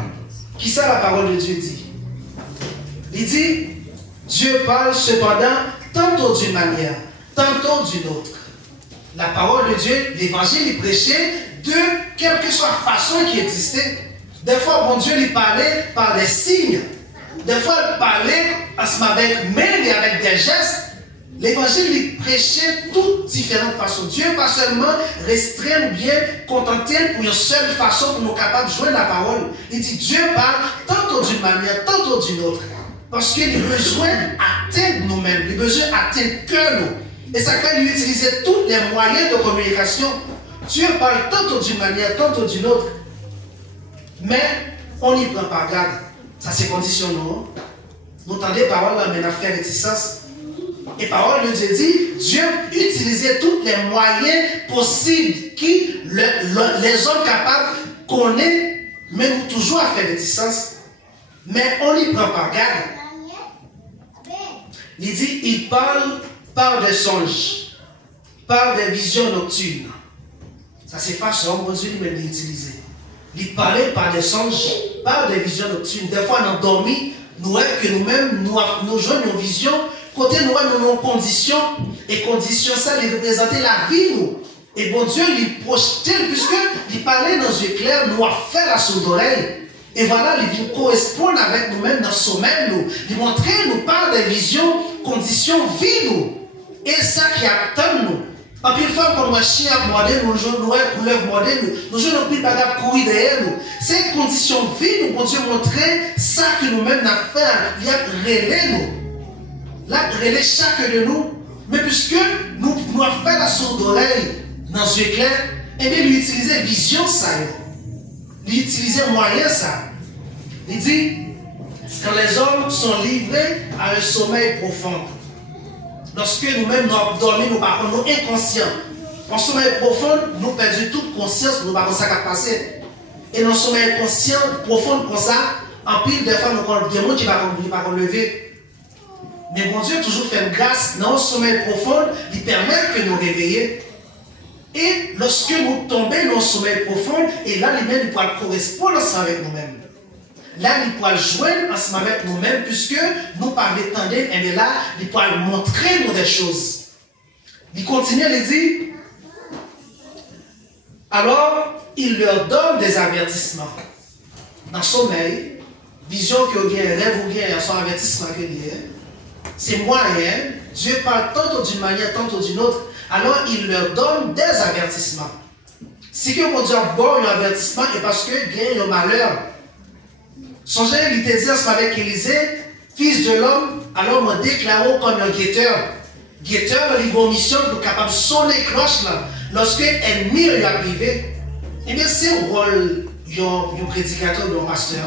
Qui ça la parole de Dieu dit? Il dit, Dieu parle cependant tantôt d'une manière, tantôt d'une autre. La parole de Dieu, l'évangile, il prêchait de quelle que soit la façon qui existait. Des fois, bon Dieu, il parlait par des signes. Des fois, il parlait avec mains et avec des gestes. L'évangile, il prêchait toutes différentes façons. Dieu, pas seulement restreint ou bien contenté pour une seule façon pour nous capables de jouer la parole. Il dit, Dieu parle tantôt d'une manière, tantôt d'une autre. Parce qu'il a besoin d'atteindre nous-mêmes, il a besoin d'atteindre que nous. Et ça fait lui utiliser tous les moyens de communication. Dieu parle tantôt d'une manière, tantôt d'une autre. Mais on n'y prend pas garde. Ça c'est condition nous. Nous entendons les paroles, mais on a fait réticence. Et parole de Dieu dit, Dieu utilisait tous les moyens possibles qui les hommes capables connaissent, mais nous toujours à faire réticence. Mais on n'y prend pas garde. Il dit, il parle par des songes, par des visions nocturnes. Ça c'est façon, bon Dieu lui-même l'utiliser. Il parlait par des songes, par des visions nocturnes. Des fois, on a dormi, nous que nous-mêmes, nous jouons nos visions, côté nous avons nos conditions, et conditions, ça, les représentait la vie, nous. Et bon Dieu, il projetait, puisqu'il parlait dans les yeux clairs, nous a fait la sourde oreille. Et voilà, il vient correspondre avec nous-mêmes dans le sommeil, nous. Il montrait nous par des visions, conditions, vie, nous. Et ça qui attend nous. En plus, fois qu'on voit chien morder, nous jouons couleur morder, nous jouons un peu de bagarre courir derrière nous. C'est une condition de vie, nous pouvons Dieu montrer ça que nous-mêmes avons fait. Il y a relais nous. Là, relais chaque de nous. Mais puisque nous avons fait la sourde oreille dans les yeux clairs, et bien, lui utiliser vision ça. Lui utiliser moyen ça. Il dit, quand les hommes sont livrés à un sommeil profond, lorsque nous-mêmes nous dormons, nous parlons, nous inconscients. En sommeil profond, nous perdons toute conscience, nous ne savons pas ce qui a passé. Et dans le sommeil conscient, profond comme ça, en pile, des fois, nous avons des gens qui ne vont pas lever. Mais bon Dieu toujours fait grâce dans le sommeil profond, il permet que nous réveillions. Et lorsque nous tombons dans le sommeil profond, et là, les mêmes, ils pourront correspondre ensemble avec nous-mêmes. Là, ils pourront joindre ensemble avec nous-mêmes, puisque nous parlons tendez, et bien là, ils pourront montrer nous des choses. Il continue, il dit, alors, il leur donne des avertissements. Dans le sommeil, vision que vous avez, rêve vous avez, son avertissement que vous avez, c'est moyen, Dieu parle tantôt d'une manière, tantôt d'une autre, alors il leur donne des avertissements. Si que mon Dieu a bon un avertissement, et parce que il y a un malheur. Songez, il était dit ensemble avec Élisée, fils de l'homme, alors me déclarons comme un guetteur. Guetteur, il a une mission pour capable de sonner cloche là, lorsque l'ennemi est arrivé. Eh bien, c'est un rôle d'un prédicateur, d'un pasteur.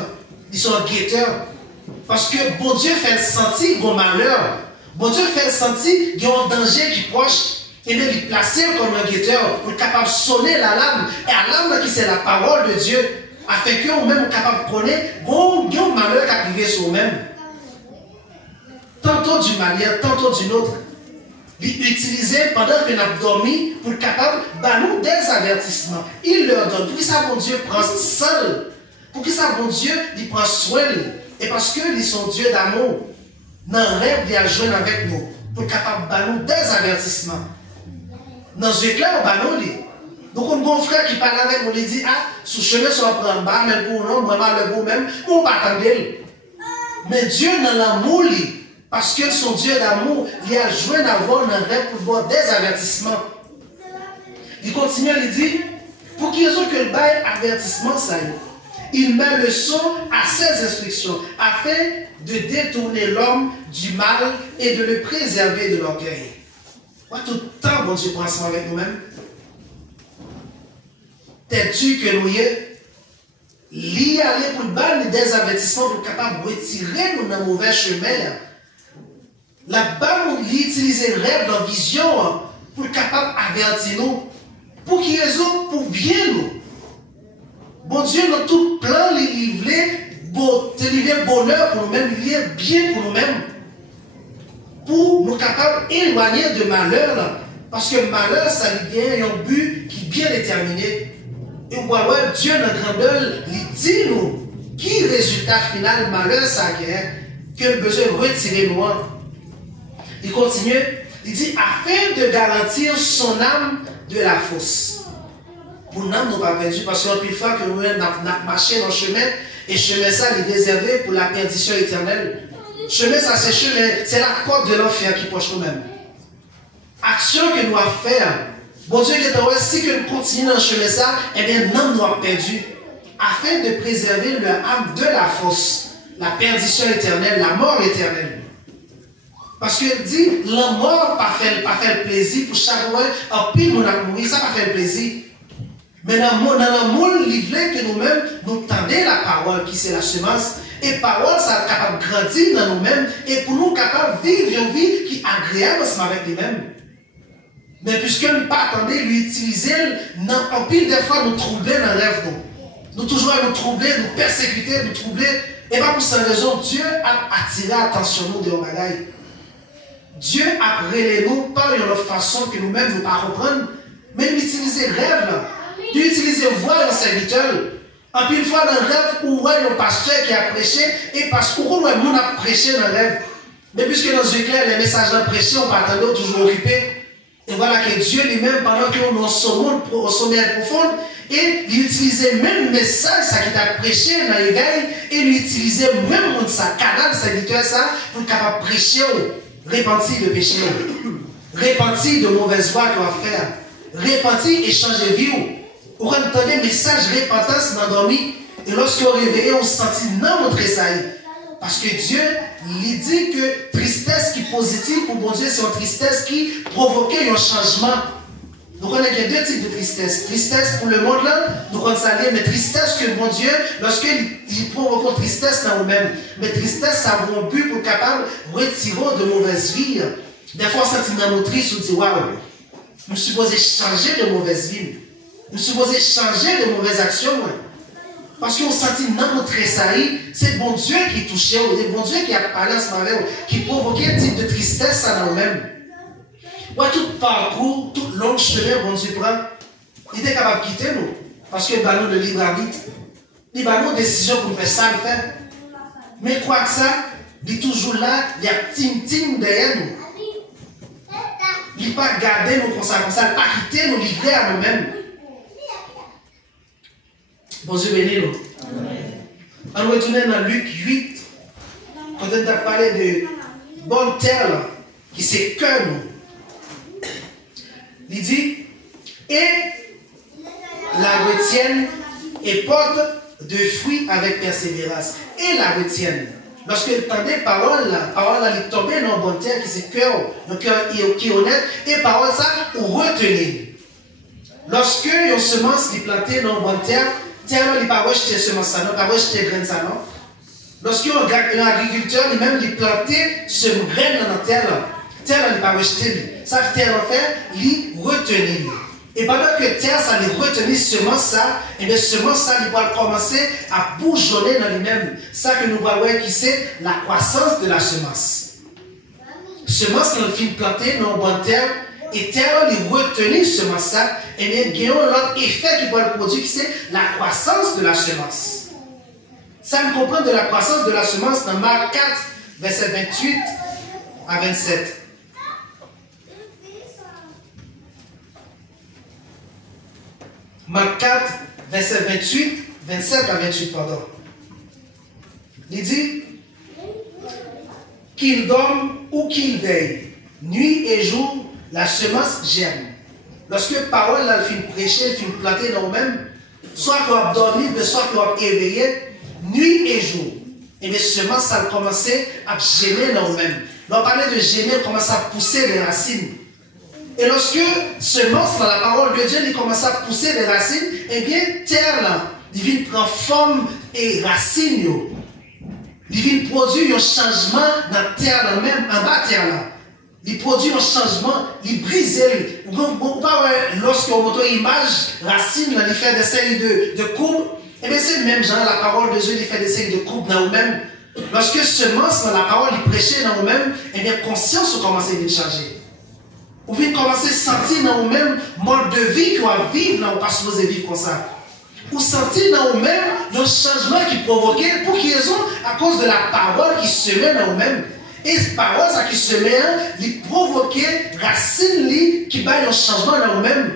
Ils sont un guetteur. Parce que bon Dieu fait sentir un malheur. Bon Dieu fait sentir qu'il y a un danger qui est proche. Et bien, il place comme un guetteur pour capable de sonner l'alarme. Et l'alarme qui c'est la parole de Dieu. Afin que nous-mêmes capable de connaître bon malheur qui arrive sur nous-mêmes. Tantôt d'une manière, tantôt d'une autre. Il utilisait pendant que nous avons dormi pour capable de nous des avertissements. Il leur donne. Pour que ça, bon Dieu prend seul. Pour que ça, bon Dieu, il prend soin. Et parce qu'ils sont Dieu d'amour, dans le rêve, il y a joint avec nous. Pour capable de nous des avertissements. Dans ce clair, on va nous dire. Donc, un bon frère qui parle avec nous, il dit, ah, sous chemin, ça va prendre bas, mais pour nous, moi, le beau même, on va pas attendre. Mais Dieu, dans l'amour, parce que son Dieu d'amour, il a joué d'avoir un rêve pour voir des avertissements. Il continue, il dit, pour qu'ils aient que le bail avertissement, ça y est. Il met le son à ses instructions, afin de détourner l'homme du mal et de le préserver de l'orgueil. Tout le temps, bon Dieu, prend ensemble avec nous-mêmes. T'es-tu que nous y est? L'y aller pour le bal des avertissements pour capable de retirer nous dans le mauvais chemin. Là-bas, nous utiliser le rêve, la vision, pour capable d'avertir nous. Pour qu'il raison, pour bien nous. Bon Dieu, dans tout plan, il voulait livrer bonheur pour nous-mêmes, il voulait bien pour nous-mêmes. Pour nous capables d'éloigner de malheur. Parce que le malheur, ça vient un but qui est bien déterminé. Et voilà, Dieu, dans grandeur, il dit nous, qui résultat final, malheur, ça vient, que besoin de retirer nous. Il continue, il dit, afin de garantir son âme de la fosse. Pour nous, nous pas perdu, parce qu'on peut faire que nous avons marché dans le chemin, et le chemin, ça, il est réservé pour la perdition éternelle. Le chemin, ça, c'est la porte de l'enfer qui proche nous-mêmes. Action que nous avons fait, bon Dieu, si que nous continuons dans le chemin, ça, eh bien, nous avons perdu, afin de préserver leur âme de la fosse, la perdition éternelle, la mort éternelle. Parce qu'il dit, la mort pas fait le plaisir pour chaque mois, en pile, nous avons mouru, ça pas fait le plaisir. Mais dans le monde livré que nous-mêmes, nous tendons la parole qui c'est la semence, et la parole, ça est capable de grandir dans nous-mêmes, et pour nous capables de vivre une vie qui est agréable ensemble avec nous-mêmes. Mais puisque nous ne pas attendre, lui utiliser, en pile des fois, nous troubler dans le rêve. Nous toujours nous troubler, nous persécuter, nous troubler. Et pas pour cette raison, Dieu a attiré l'attention nous de nos bagailles. Dieu a relé nous par une façon que nous-mêmes ne pas comprendre, mais il utilise rêve là. Il utilise voix un serviteur. En plus, une fois dans le rêve, où il y a un pasteur qui a prêché, et parce que où le monde a prêché dans le rêve. Mais puisque dans les éclairs, les messages ont prêché, on va attendre toujours occupé. Et voilà que Dieu lui-même, pendant que nous sommes au sommet profond, et il utilisait même le message ça qui t'a prêché dans l'éveil, et il utilisait même sa canal serviteur ça pour capable prêcher, repentir le péché, Repentir de mauvaises voies qu'on va faire. Repentir et changer de vie. Vous entendez un message repentance dans dormi. Et lorsque vous réveillez, on se sentit non notre tressaillir. Parce que Dieu, il dit que tristesse qui est positive pour bon Dieu, c'est une tristesse qui provoque un changement. Nous connaissons qu'il y a deux types de tristesse. Tristesse pour le monde là, nous connaissons ça, mais tristesse que bon Dieu, lorsqu'il provoque une tristesse dans nous-mêmes. Mais tristesse, ça a un but pour capable de retirer de mauvaises vies. Des fois, on s'est dans nos tristes, on dit waouh, nous sommes supposés changer de mauvaises vies. Nous sommes supposés changer de mauvaises actions. Parce qu'on sentit dans notre tressaillir, c'est bon Dieu qui touchait, c'est bon Dieu qui a parlé à ce moment, qui provoquait un type de tristesse à nous-mêmes. Ouais, tout parcours, tout long chemin, bon Dieu prend, il était capable de quitter nous. Parce que bah, nous, le libre arbitre, il y a nos décisions pour faire ça, le faire. Mais quoi que ça, il est toujours là, il y a tim derrière nous. Il ne pas garder nous comme ça, il ne pas quitter nous, livrer à nous-mêmes. Bon Dieu béni nous. On va retourner dans Luc 8, quand on a parlé de bonne terre, là, qui c'est cœur nous. Il dit, et la retienne et porte de fruits avec persévérance. Et la retienne. Lorsque vous entendez parole, la parole est tombée dans la bonne terre, qui c'est cœur, le cœur qui est honnête, et parole ça, ou retenez. Lorsque une semence est plantée dans la bonne terre, terre n'est pas rejeté semence ça, non, pas rejeté graine ça, non. Lorsque un agriculteur, lui-même, il planté ce graine dans la terre, terre n'est pas rejeté. Ça, terre en fait, il retenir. Et pendant que terre, ça lui retenir semence ça, et bien semence ça, il va commencer à bourgeonner dans lui-même. Ça que nous voyons qui c'est la croissance de la semence. Semence qu'on finit planter dans une bonne terre, et terre, il retenir semence ça, et bien, il y a l'autre effet qui va le produire, qui c'est la croissance de la semence. Ça me comprend de la croissance de la semence dans Marc 4, verset 28 à 27. Marc 4, verset 27 à 28, pardon. Il dit, qu'il dorme ou qu'il veille, nuit et jour, la semence germe. Lorsque parole là, elle finit prêcher, elle finit planter dans nous-mêmes, soit qu'on a dormi, soit qu'on a éveillé, nuit et jour. Et bien, semence, ça a commencé à germer dans nous-mêmes. Lorsqu'on parlait de germer, on commence à pousser les racines. Et lorsque semence, dans la parole de Dieu, il commence à pousser les racines, eh bien, terre là, il vient prendre forme et racines. Il vient produire un changement dans la terre là, même en bas terre là. Il produit un changement, il brise. Lorsqu'on montre une image, racine, là, il fait des séries de courbes, et bien c'est le même genre, la parole de Dieu, il fait des séries de courbes dans nous-mêmes. Lorsque semence, dans la parole, il prêchait dans nous-mêmes, et bien conscience, on commence à y changer. Vous pouvez commencer à sentir dans vous-même mode de vie qu'on va vivre, là, on pas supposé vivre comme ça. Vous sentez dans vous-même un changement qui provoquait, pour qu'ils raison, à cause de la parole qui se met dans vous-même. Et cette parole qui se met, il provoquait racine qui bat un changement dans vous-même.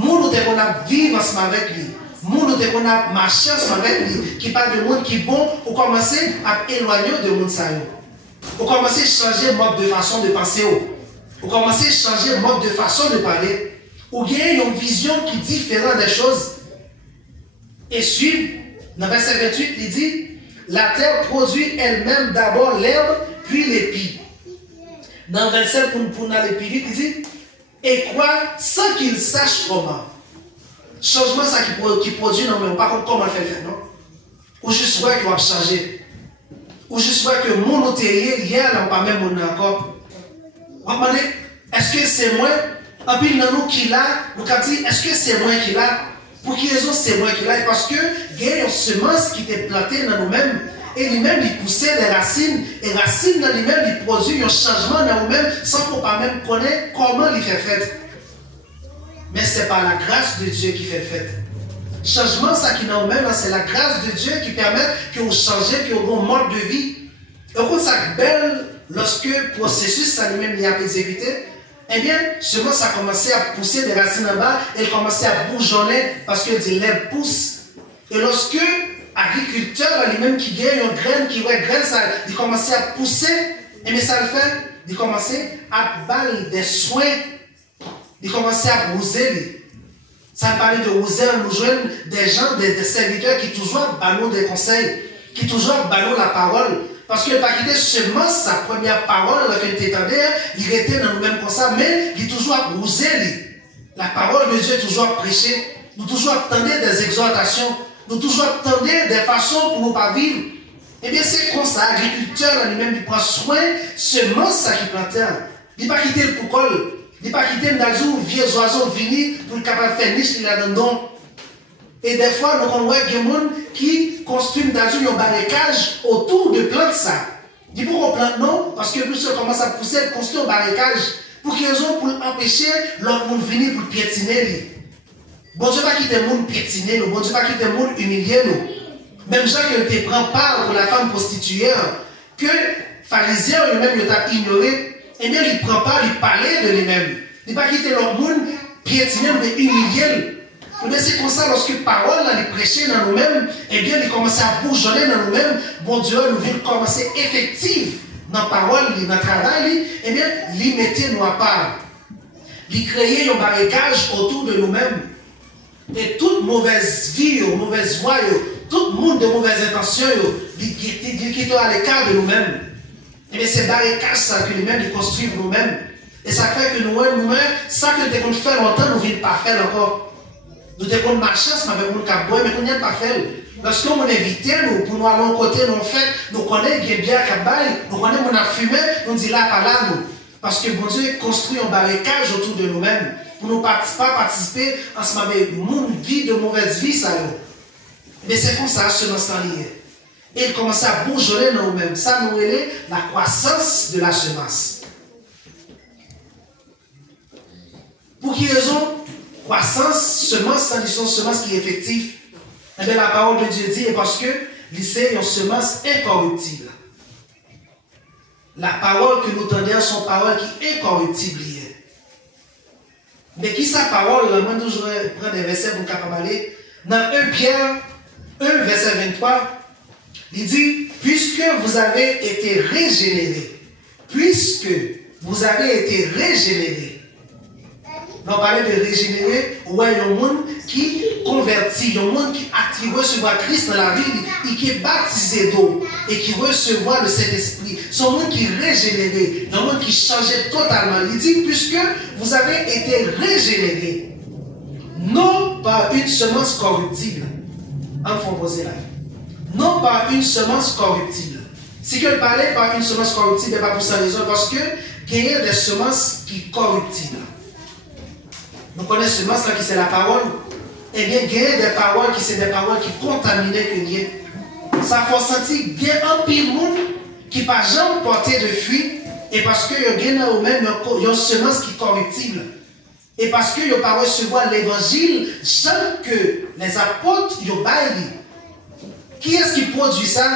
Nous, qu'on a vivre ensemble avec lui. Nous, qu'on a marché ensemble avec lui. Qui parle de monde qui est bon, vous commencez à éloigner de monde ça. Vous commencez à changer mode de façon de penser. Vous commencez à changer mode de façon de parler. Vous avez une vision qui est différente des choses. Et suivre, dans verset 28, il dit, la terre produit elle-même d'abord l'herbe, puis l'épi. Dans verset pour aller plus vite, il dit, et quoi, sans qu'il sache comment. Changement ça qui produit, non, mais pas comment le faire, non? Ou juste voir qu'il va changer. Ou juste voir que mon hôtelier, hier, là, on pas même mon encore. On va demander, est-ce que c'est moi? En plus, dans nous qui l'a, nous avons dit, est-ce que c'est moi qui l'a? Pour qui raison c'est moi qui l'a? Parce que il y a une semence qui était plantée dans nous-mêmes, et lui-même, il poussait les racines, et racines dans lui-même, il produit un changement dans nous-mêmes, sans qu'on pas même connaître comment il fait fait. Mais c'est par la grâce de Dieu qui fait fait. Changement, ça qui est dans nous-mêmes, c'est la grâce de Dieu qui permet que vous changez, que vous avez un mode de vie. Et au ça belle, lorsque le processus ça lui-même il a exécuté, eh bien, seulement ça a commencé à pousser des racines en bas, et il commençait à bourgeonner parce que l'herbe pousse. Et lorsque l'agriculteur lui-même qui gagne une graine, qui voit une graine, ça, il commençait à pousser, et bien ça le fait, il commençait à bailler des soins, il commençait à rouser. Ça parlait de rouser, nous jouons des gens, des serviteurs qui toujours ballonnent des conseils, qui toujours ballonnent la parole. Parce qu'il n'a pas quitté seulement sa première parole, qu'il t'étendait, il était dans le même constat, mais il toujours rouser. La parole de Dieu est toujours prêchée. Nous toujours attendons des exhortations. Nous toujours attendons des façons pour ne pas vivre. Eh bien, c'est comme ça, l'agriculteur lui-même, il prend soin seulement ça qui plantait. Il n'a pas quitté le poucol. Il n'a pas quitté le nazou, vieux oiseaux venus pour le capable de faire niche là-dedans. Et des fois, nous voyons des gens qui construisent dans un barricage autour de plantes ça. Dis pourquoi on plante non? Parce que plus ça commence à pousser, construire un barricage pour qu'ils ont pour empêcher l'autre monde venir pour piétiner. Bon Dieu pas quitter le monde piétiner, bon Dieu pas quitter le monde humilier nous. Même gens qui te prend part pour la femme prostituée, que pharisiens eux-mêmes ils ignoré, et bien il prend part, il parlait de lui-même. Il pas quitter l'autre monde piétiner mais humilier. Mais c'est comme ça, lorsque parole, les prêcher dans nous-mêmes, eh bien, ils commencent à bourgeonner dans nous-mêmes, bon Dieu, nous voulons commencer effective dans la parole, dans le travail, eh bien, ils mettaient nous à part. Ils créaient un barricage autour de nous-mêmes. Et toute mauvaise vie, mauvaise voie, tout le monde de mauvaises intentions, ils quittent à l'écart de nous-mêmes. Eh bien, c'est barricage ça que nous-mêmes, ils construisent nous-mêmes. Et ça fait que nous-mêmes, ça que nous avons fait longtemps, nous ne voulons pas faire encore. Nous devons marcher avec mon caboué, mais nous n'avons pas fait. Lorsque nous invitons, nous, pour nous aller côté, nous fait, nous connaissons bien caboué, nous connaissons mon fumé, nous disons là, par là, nous. Parce que bon Dieu construit un barricage autour de nous-mêmes, pour nous pas participer ensemble avec une vie de mauvaise vie, ça. Mais c'est comme ça, ce temps lié. Et il commence à bourgeonner dans nous-mêmes. Ça nous est la croissance de la semence. Pour qui raison? Croissance, semence, c'est une semence qui est effective. Eh bien, la parole de Dieu dit, et parce que c'est une semence incorruptible. La parole que nous tendons sont paroles qui sont incorruptibles. Mais qui sa parole, moi, je vais prendre des versets pour capable aller. Dans 1 Pierre 1, verset 23, il dit, puisque vous avez été régénérés, on parlait de régénérer, ouais, il y a un monde qui convertit, il y a un monde qui recevoir Christ dans la vie, et qui est baptisé d'eau, et qui recevoir le Saint-Esprit. C'est un monde qui est régénéré, il y a un monde qui changeait totalement. Il dit, puisque vous avez été régénérés, non par une semence corruptible, enfin poser là, non par une semence corruptible. Si que parlait par une semence corruptible, n'est pas pour sa raison, parce que il y a des semences qui sont corruptibles. Nous connaissons semence là qui c'est la parole. Eh bien, il y a des paroles qui sont des paroles qui contaminent que Dieu. Ça faut sentir bien un pile monde qui pas jamais porté de fruits et parce que il y a eux-mêmes une semence qui est corruptible. Et parce que ils n'ont pas recevoir l'évangile, sans que les apôtres ils baillent. Qui est-ce qui produit ça?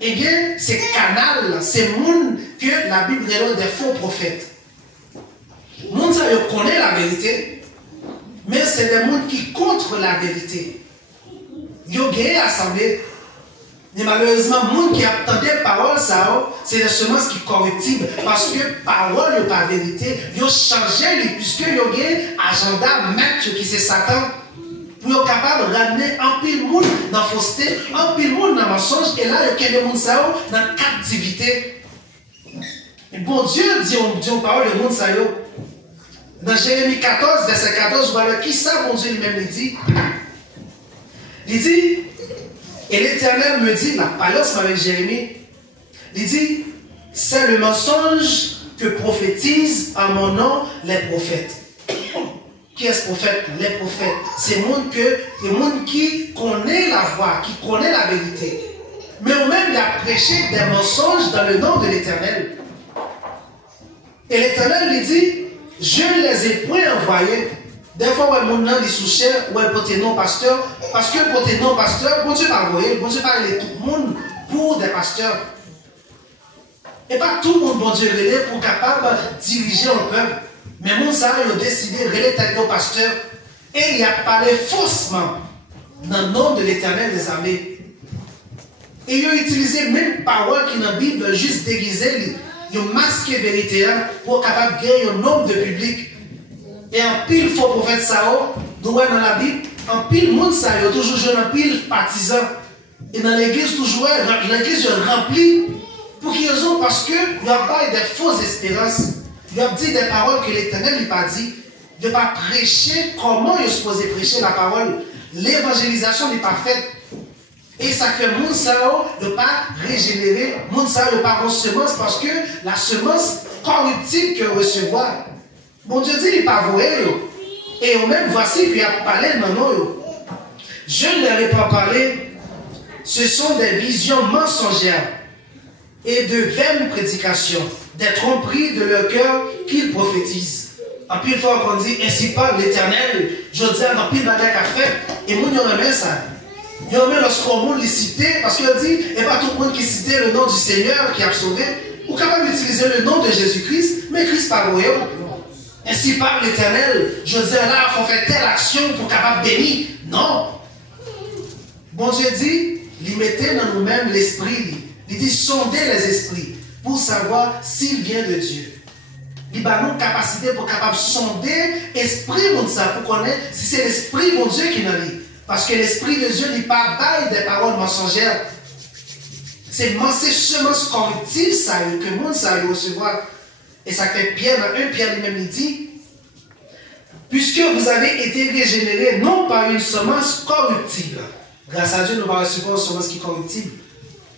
Eh bien, c'est canal, c'est monde que la Bible est des faux prophètes. Monde ça connaît la vérité. Mais c'est des gens qui contre la vérité. Ils ont gagné l'assemblée. Mais malheureusement, les gens qui attendaient parole, c'est des semences qui sont corruptibles. Parce que parole n'est pas vérité. Ils ont changé, puisqu'ils ont gagné agenda maître qui c'est Satan. Pour être capable de ramener un pile monde dans la fausseté, un pile monde dans le mensonge. Et là, il y a des gens dans la captivité. Et bon Dieu dit en parole de monde ça. Dans Jérémie 14, verset 14, voilà qui ça, mon Dieu lui-même dit. Il dit, et l'Éternel me dit, la palance avec Jérémie, il dit, c'est le mensonge que prophétisent en mon nom les prophètes. Qui est ce prophète? Les prophètes. C'est le monde qui connaît la voix, qui connaît la vérité. Mais même il a prêché des mensonges dans le nom de l'Éternel. Et l'Éternel lui dit, je ne les ai point envoyés. Des fois, mon nom est sous chair, ou elle porte non pasteur, parce que porte non pasteur, bon Dieu pas envoyé, bon Dieu pas aller tout le monde pour des pasteurs. Et pas tout le monde, bon Dieu, relais pour capable de diriger un peuple. Mais mon ça, il a décidé de relayer tel pasteur, et il a parlé faussement dans le nom de l'Éternel des armées. Et il a utilisé même parole qui dans la Bible, juste déguisée. ils masquent la vérité pour capable gagner un nombre de public. Et en pile faux prophète Sao, nous voyons dans la Bible, en pile monde ça, il y a toujours jeune en pile partisan. Et dans l'église, toujours, l'église est remplie. Pour qu'ils ont, parce qu'il y a pas des fausses espérances. Il a dit des paroles que l'Éternel n'a pas dit. Il n'a pas prêché comment il est supposé prêcher la parole. L'évangélisation n'est pas faite. Et ça fait mon sao de ne pas régénérer, mon sao de ne pas avoir semence parce que la semence corruptible que recevoir. Bon Dieu dit, il n'est pas voué. Et au même voici, puis il a parlé maintenant. Je ne leur ai pas parlé. Ce sont des visions mensongères et de vaines prédications, des tromperies de leur cœur qu'ils prophétisent. En pile fois qu'on dit, ainsi parle l'Éternel, je dis à dans pile bagaille à faire, et moi, il y en a ça. Il y en a lorsqu'on monde les citer, parce qu'il dit, et pas tout le monde qui citait le nom du Seigneur qui a sauvé, ou capable d'utiliser le nom de Jésus-Christ, mais Christ pas voyant. Ainsi parle l'Éternel, je dis là, il faut faire telle action pour capable bénir. Non. Bon Dieu dit, il mettait dans nous-mêmes l'esprit. Il dit, sondez les esprits pour savoir s'il vient de Dieu. Il a une capacité pour capable sonder l'esprit de ça, pour connaître si c'est l'esprit de Dieu qui est dans lui. Parce que l'esprit de Dieu n'est pas bail des paroles mensongères. C'est semence corruptive ça, que le monde ça recevoir. Et ça fait Pierre, dans 1 Pierre lui-même, il dit, puisque vous avez été régénérés non par une semence corruptible. Grâce à Dieu, nous allons recevoir une semence qui est corruptible.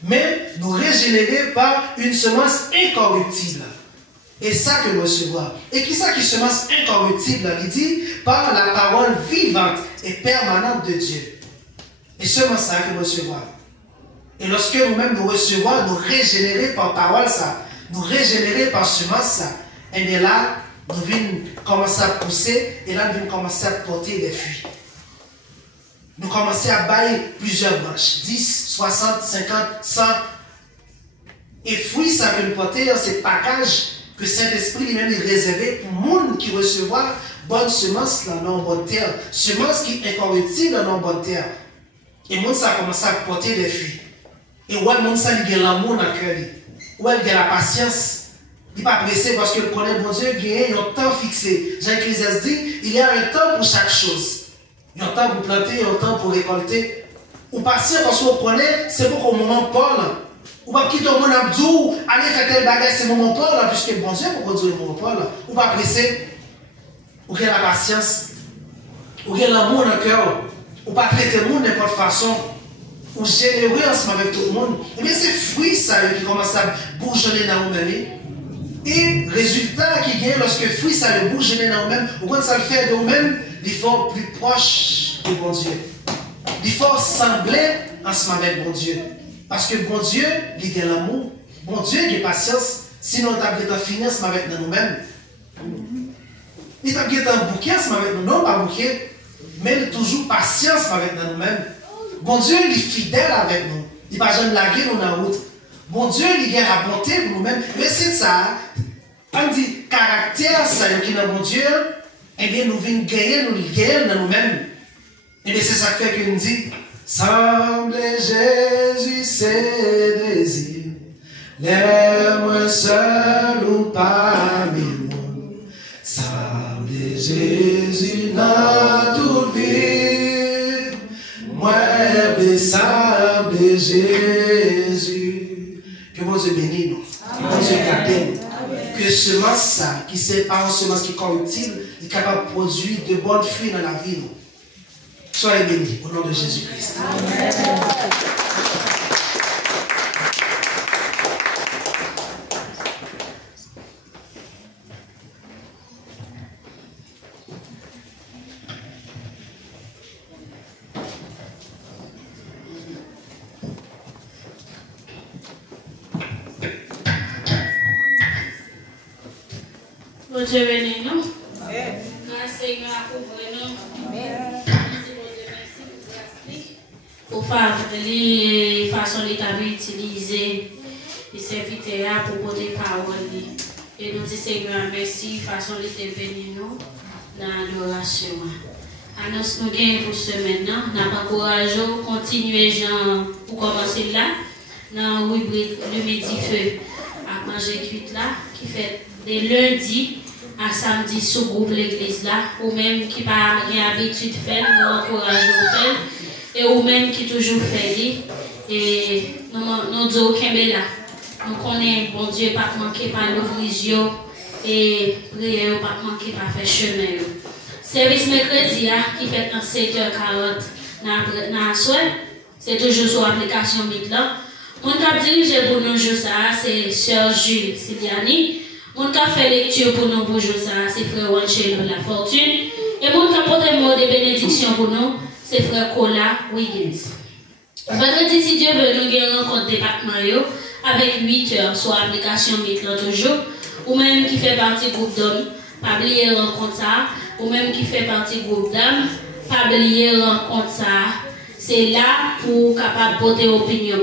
Mais nous régénérer par une semence incorruptible. Et ça que nous recevons. Et qui ça qui semence incorruptible? Il dit par la parole vivante et permanente de Dieu. Et seulement ça que nous recevons. Et lorsque nous-mêmes nous recevons, nous régénérer par parole ça, nous régénérer par semence ça, et bien là, nous venons commencer à pousser, et là, nous venons commencer à porter des fruits. Nous commençons à bailler plusieurs branches, 10, 60, 50, 100. Et fruits, ça que nous portons, c'est package que Saint-Esprit lui-même est réservé pour le monde qui recevra bonne semence dans la bonne terre. Semence qui est incorruptible dans la bonne terre. Et le monde, ça a commencé à porter des fruits. Et ouais, le monde, ça, il y a l'amour dans le cœur. Ouais, il y a la patience. Il n'est pas pressé parce que le connaît, bon Dieu, il y a un temps fixé. Jean-Ecclésiaste dit, il y a un temps pour chaque chose. Il y a un temps pour planter, il y a un temps pour récolter. Ou patient parce qu'on connaît, c'est pour au moment Paul. Ou pas quitter au monde abdou, aller faire tel bagage, c'est le moment Paul, puisque bon Dieu, pour dire le moment Paul. Ou pas pressé. Ou qu'il y a la patience. Ou qu'il y a l'amour dans le cœur. Ou pas traiter le monde de n'importe façon. Ou généreux ensemble avec tout le monde. Et bien c'est fruit ça qui commence à bourgeonner dans nous-mêmes. Et résultat qui vient lorsque fruit ça le bourgeonner dans nous-mêmes, ou quand ça le fait de nous-mêmes, il faut plus proche de bon Dieu. Il faut sembler ensemble avec bon Dieu. Parce que bon Dieu, il a l'amour. Bon Dieu, il a patience. Sinon, il a fini ensemble avec nous-mêmes. Il a un bouquet ensemble avec nous. Non, pas bouquet. Mais il a toujours patience avec nous-mêmes. Bon Dieu, il est fidèle avec nous. Il ne va jamais laguer nous dans la route. Bon Dieu, il a la bonté pour nous-mêmes. Mais c'est ça. On dit, caractère, ça, qui est dans bon Dieu, eh bien, nous venons gagner, dans nous-mêmes. Et bien, c'est ça qui fait que nous dit, semblez Jésus ses désirs, l'aime seul ou parmi nous. Semblez Jésus dans toute vie, moi, semblez Jésus. Que bon Dieu bénisse nous. Bon Dieu garde. Que semence ça, qui sépare une semence qui est corruptible, est capable de produire de bonnes fruits dans la vie. Soyez bénis au nom de Jésus-Christ. Amen. Bon Dieu bénisse nous. Grâce Seigneur à couvrir nous. Pour faire les façons d'utiliser les serviteurs pour porter parole. Et nous disons Seigneur merci, façon d'intervenir nous dans l'adoration. Annonce nous gain pour ce maintenant. Nous encourageons continuer Jean pour commencer là dans la rubrique le midi feu. à manger cuite là, qui fait des lundis à samedi sous groupe l'église là, ou même qui pas l'habitude de faire, nous encourageons à faire, et ou même qui toujours fait, et nous disons qu'il est là. Nous connaissons, bon Dieu, pas manquer par l'ouvrir et prier, pas manquer par faire chemin. Service mercredi qui fait en 7h40 dans la soirée, c'est toujours sur l'application Mitla. Mon cap dirigé pour nous jours ça, c'est Sœur Jules Siliani. Mon cap fait lecture pour nous pour jours ça, c'est Frère Wanchelo La Fortune. Et mon cap porte mot de bénédiction pour nous, c'est Frère Kola Wiggins. Vendredi, si Dieu veut, nous avons rencontre département avec 8h sur l'application Mitla toujours, ou même qui fait partie du groupe d'hommes, pas oublier rencontre ça, ou même qui fait partie du groupe d'âmes, pas oublier rencontre ça. C'est là pour capable porter opinion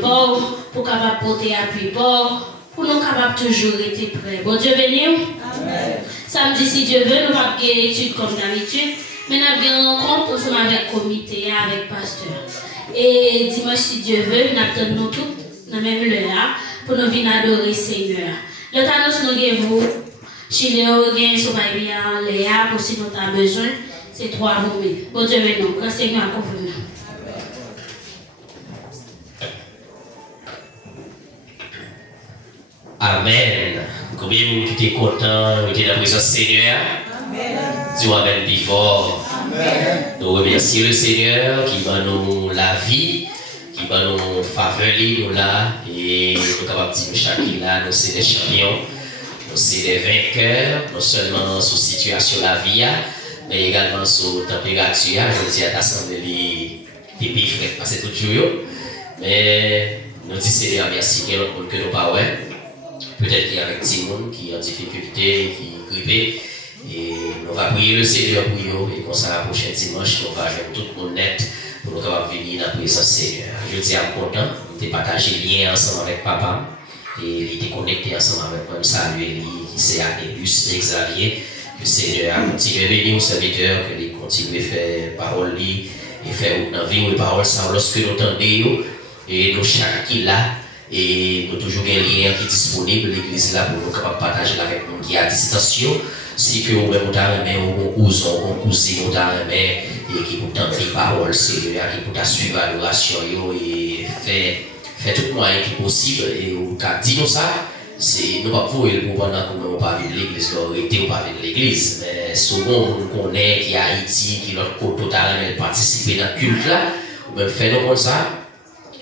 pour capable porter appui pour nous capable toujours être prêts. Bon Dieu béni. Amen. Samedi si Dieu veut, nous allons faire une étude comme d'habitude, mais nous allons une rencontre ensemble avec le comité, avec le pasteur. Et dimanche si Dieu veut, nous attendons tous dans la même heure pour nous venir adorer le Seigneur. L'autre annonce nous avons Chiléo, gain sur bien Léa pour si nous avons besoin, c'est 3 jours. Bon Dieu béni, que le Seigneur a confirmé. Amen. Combien de monde qui était content, qui était dans la présence du Seigneur? Amen. Dieu Amen plus fort. Amen. Nous remercions le Seigneur qui va nous la vie, qui va nous favoriser nous là, et nous sommes capables de dire chaque là, nous sommes des champions, nous sommes des vainqueurs, non seulement sur la situation de la vie, mais également sur la température. Je dis à l'assemblée des bifs, parce que c'est tout jour. Mais nous disons Seigneur merci, qu'il y a l'autre monde que nous pas. Peut-être qu'il y a avec Timon qui est en difficulté, qui est grippé. Et nous allons prier le Seigneur pour eux. Et comme ça, la prochaine dimanche, nous allons joindre tout le monde net pour nous capables venir dans la présence du Seigneur. Je dis à mon content, nous avons partagé le lien ensemble avec papa. Et il était connecté ensemble avec moi. Saluer lui, qui c'est Anélus, Xavier. Que le Seigneur a continué à bénir aux serviteurs, que il continue à faire parole et faire dans la vie ou parole ça lorsque nous entendons. Et nous chaque qui là. Et nous toujours un lien qui est disponible, l'église là pour nous capables de partager avec nous qui est à distance. Si que vous même un cousin, un cousin, et qui vous tente des paroles, qui vous suivre l'adoration et fait tout moyen qui est possible. Et vous dit nous ça, c'est nous pas pour pendant que nous pas de l'église, nous pas de l'église. Mais souvent, nous connaissons qui est Haïti, qui est notre côté totalement participer dans le culte là, ou même faire nous comme ça.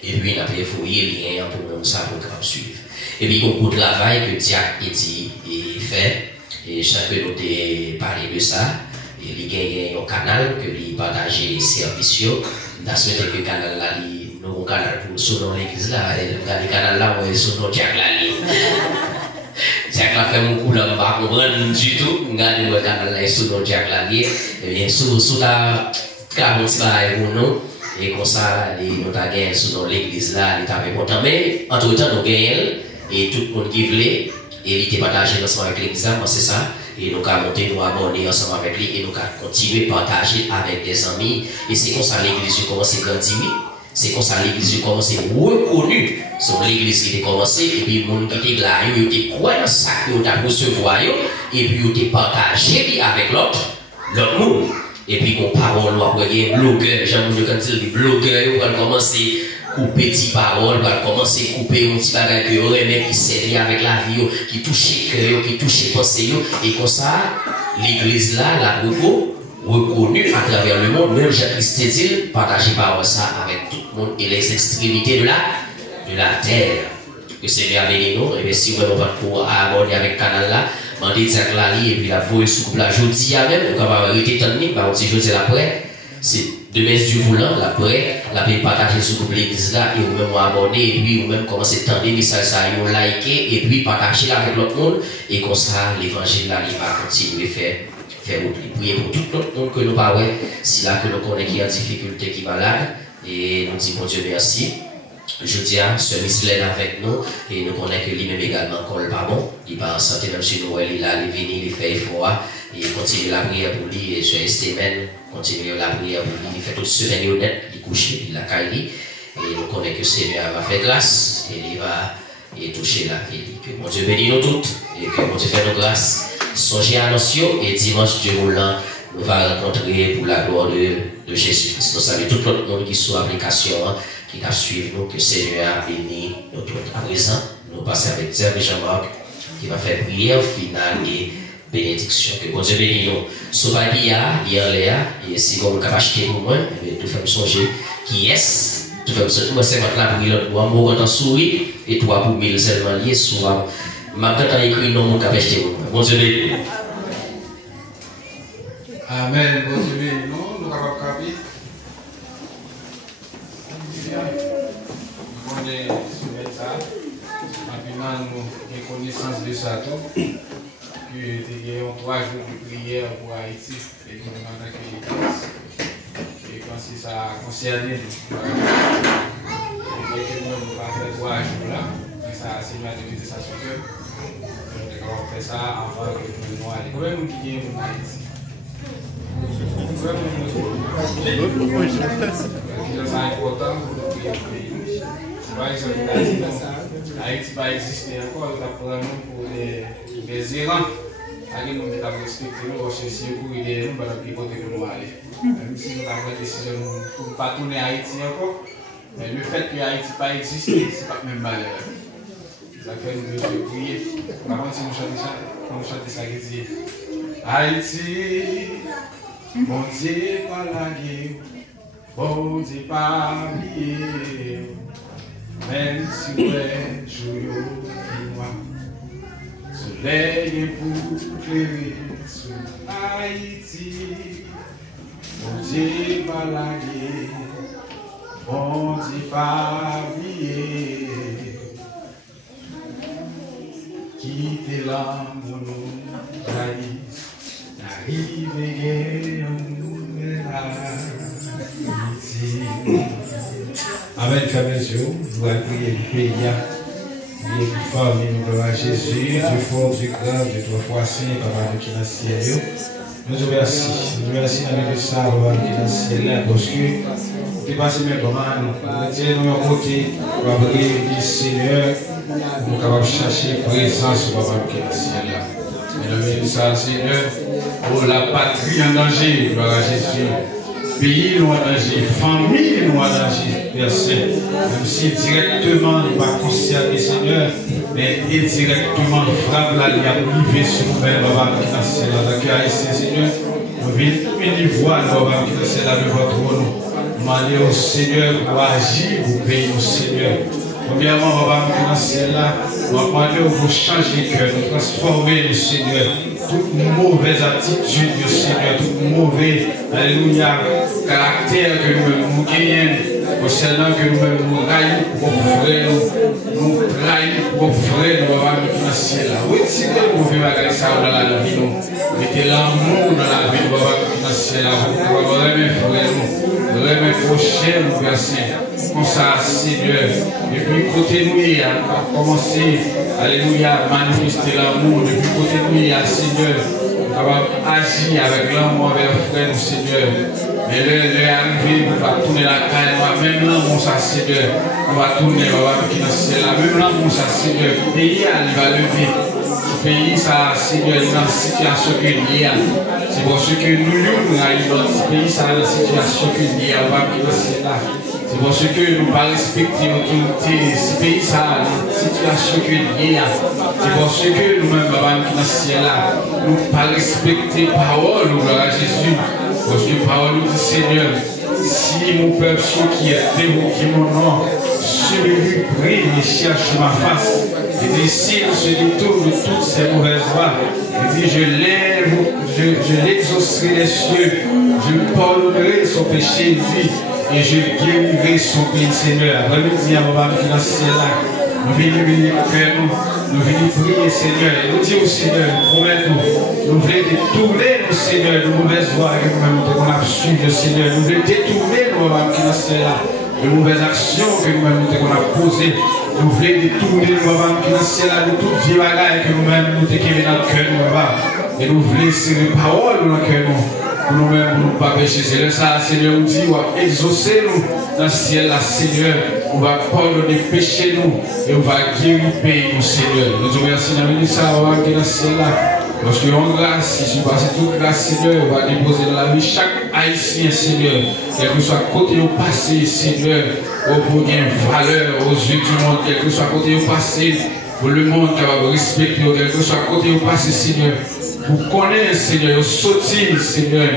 Et puis, on a fouillé les liens pour nous ça pour suivre. Et puis, beaucoup de travail que Diac et fait, et chacun nous a parlé de ça. Et il y a un canal que il partage les services. Nous avons souhaité que le canal là, nous avons un canal pour nous dans l'église là, et le canal là, on est sur notre Diac là. Diac là fait mon coup là, on ne va pas comprendre du tout. Nous avons le canal là, sur notre Diac là. Et bien, sous la 40 pour nous. Et comme ça, nous avons gagné sur l'église là, nous avons content. Mais entre temps, nous avons gagné, et tout le monde qui voulait, et il était partagé ensemble avec l'église là, c'est ça. Et nous avons monté, nous avons abonné ensemble avec lui, et nous avons continué à partager avec des amis. Et c'est comme ça l'église a commencé à grandir, oui. C'est comme ça l'église a commencé à reconnu sur l'église qui a commencé, et puis les gens qui étaient là, ils étaient croyants dans ça, ils ont recevoir, et puis ils ont partagé avec l'autre monde. Et puis, qu'on parole, il y a des blogueurs, j'aime bien dire des blogueurs, ils vont commencer à couper des paroles, ils vont commencer à couper un petit bagage que eux-mêmes qui servent avec la vie, qui touchent le cœur, qui touchent les pensées. Et comme ça, l'église là, la reconnue à travers le monde, même Jacques dit, partager parole ça avec tout le monde et les extrémités de la terre. Que c'est bien avec nous, et bien si vous avez pour aborder avec le canal là, mandez Diac Lali et puis la voix sous la jeudi même, on va arrêter tant de temps, si jeudi après, c'est demain du volant, l'après, la paix partager sur l'église là, et vous même abonner, et puis vous même commencer à tendre les messages, vous liker, et puis partager avec l'autre monde, et comme ça, l'évangile là, il va continuer à faire prier pour tout l'autre monde que nous parlons, si là que nous connaissons qui a difficulté, qui va là, et nous disons, mon Dieu, merci. Je dis à ce Mislaine avec nous, et nous connaissons que lui-même également colle pas bon. Il va en santé, même si nous, il est là, il vient, il fait effort, et continue la prière pour lui, et sur Estémen, continue la prière pour lui, il fait toute semaine honnête, il couche, il la caille, et nous connaissons que le Seigneur va faire grâce, et il va et toucher la vie. Que mon Dieu bénisse nous toutes et que mon Dieu fait nos grâces. Songez à nos et dimanche Dieu voulant, nous va rencontrer pour la gloire de Jésus-Christ. Nous saluons tout le monde qui soit application, qui va suivre nous, que le Seigneur a béni nous tous. À présent, nous passons avec Zerbe Jean-Marc qui va faire prière finale et bénédiction. Que bon Dieu bénisse nous. Sauvage Bia, Léa, et si vous pouvez acheter pour moi, tout fait me songer qui est. Tout fait me songer, moi c'est maintenant pour l'autre bois, moi en souris, et toi pour 1000 seulement liés, souvent. Maintenant, tu as écrit non, mon acheter pour moi. Bon Dieu bénisse. Amen. Bon Dieu bénisse nous, nous sommes capables de connaître ça. Rapidement, nous avons connaissance de ça tout. Que nous avons 3 jours de prière pour Haïti et nous avons accueilli l'église. Et quand ça concerne nous, nous avons fait 3 jours là. Ça, c'est une activité, ça se fait. Nous avons fait ça avant que nous allions. Combien de gens qui sont en Haïti? C'est important pour nous prier pour le pays. Par exemple, Haïti va exister encore, nous avons pour des errants. Nous devons respecter nous parce que si nous courons derrière nous, nous allons pivoter que nous aller. Même si nous avons une décision pour ne pas tourner Haïti encore, mais le fait que Haïti n'a pas existé, ce n'est pas même malheur. Ça fait nous devons prier. Par contre, si nous chantons ça, qui dit Haïti, mon Dieu pas la guerre, bon Dieu pas oublier, même si vous êtes joyeux et noir. Soleil pour éclairer sur Haïti, mon Dieu pas la guerre, bon Dieu pas oublier. Quittez l'âme, nous raïs, n'arrivez nous Haïti. Amen, frères et sœurs, nous allons prier le pays. Dieu plus fort, nous gloire à Jésus, Dieu fort, Dieu grand, Dieu 3 fois saint, Papa qui est dans le ciel. Nous vous remercions, nous remercions avec ça, Papa qui est dans le ciel, parce que nous passons même comment nous retirons nos côtés, pour abrir le Seigneur, pour capable chercher la présence de Papa qui est dans le ciel. Mesdames et ça, Seigneur, pour la patrie en danger, gloire à Jésus. Pays nous en danger, famille nous en danger, Père Saint. Même si directement nous ne pas concerner, Seigneur, mais indirectement nous frappe la ligne à priver sur nous-mêmes, Papa, qui est dans le ciel. Dans Seigneur, nous venons une voix, Papa, qui est dans le ciel, avec votre nom. Nous demandons au Seigneur pour agir, pour payer au Seigneur. Premièrement, Papa, qui est dans le ciel, nous demandons pour changer le cœur, nous transformer le Seigneur. Toute mauvaise attitude, le Seigneur, toute mauvaise, alléluia, caractère que nous gagnons, concernant que nous-mêmes nous raillons pour frères, nous trahissons pour frères, nous avons dans le ciel. Retirez le mauvais bagage dans la vie, mettez l'amour dans la vie, nous avons dans le ciel. Nous avons remis frères, nous remis prochains, nous versons. Comme ça, Seigneur, depuis côté nous, il a commencé, alléluia, manifester l'amour, depuis côté nous, Seigneur, nous avons agi avec l'amour avec le frère, Seigneur. Mais le arrivé, nous va tourner la caille, même l'amour, ça, Seigneur, nous va tourner, nous va dans le ciel, même l'amour, ça, Seigneur, le pays, il va lever. Ce pays, ça, Seigneur, est dans la situation qu'il y a. C'est pour ce que nous, ce pays, ça, dans la situation qu'il y a, on va dans le ciel là. C'est pour ce que nous ne pas respecter l'autorité, ce pays, ça, la situation qu'il y a. C'est pour ce que nous-mêmes, dans le ciel là, nous ne pas respecter la parole, gloire à Jésus. Parce que la parole nous dit, Seigneur, si mon peuple, ceux qui est dévoqué mon nom, celui qui prie et cherche ma face, et dit, s'il se détourne de toutes ces mauvaises voies, il dit, je l'exaucerai les cieux, je pardonnerai son péché, il dit, et je guérirai son pays, Seigneur. Après-midi, on va venir dans ce ciel-là. Nous venons faire nous venons prier, Seigneur. Et nous disons au Seigneur, nous promettons, nous voulons détourner, nous, Seigneur, de mauvaises voies que nous-mêmes avons suivies, Seigneur. Nous voulons détourner, nous, dans ce ciel-là, de mauvaises actions que nous-mêmes avons posées. Nous voulons détourner, nous, dans ce ciel-là, de toutes les bagailles que nous-mêmes nous avons dans le cœur, nous. Et nous voulons serrer parole dans le cœur, pour nous-mêmes, pour nous ne pas pécher. C'est ça, Seigneur, nous dit, exaucez-nous dans le ciel, là, Seigneur. on va pardonner péché nous et on va guérir pays nous, Seigneur. Nous te remercions dans ça, on va guérir celle-là. Parce que en grâce, si je passe toute grâce, Seigneur, on va déposer dans la vie chaque haïtien, Seigneur, quel que soit côté au passé, Seigneur, pour qu'il y ait une valeur aux yeux du monde, quel que soit côté au passé, pour le monde capable de respecter, quel que soit côté au passé, Seigneur, pour connaître, Seigneur, sortir, Seigneur,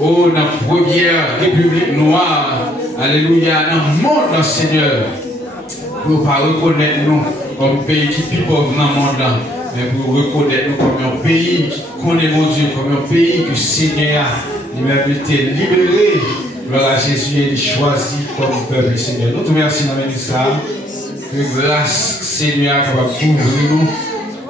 oh, dans la première République noire, alléluia, dans le monde, Seigneur, pour ne pas reconnaître nous comme pays qui est plus pauvre dans le monde, mais pour reconnaître nous comme un pays qui connaît mon Dieu, comme un pays que le Seigneur a été libéré. Gloire à Jésus et choisi comme peuple, Seigneur. Nous te remercions dans ça. Que grâce, Seigneur, capable de couvrir nous.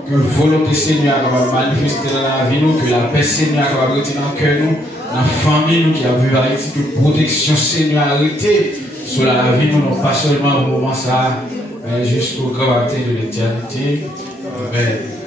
Que volonté, Seigneur, capable de manifester dans la vie nous. Que la paix, Seigneur, capable de rester dans le cœur nous. Dans la famille nous qui a vu Haïti. Que protection, Seigneur, arrêtée sur la vie nous. Non pas seulement au moment ça, mais jusqu'au grand matin de l'éternité. Amen.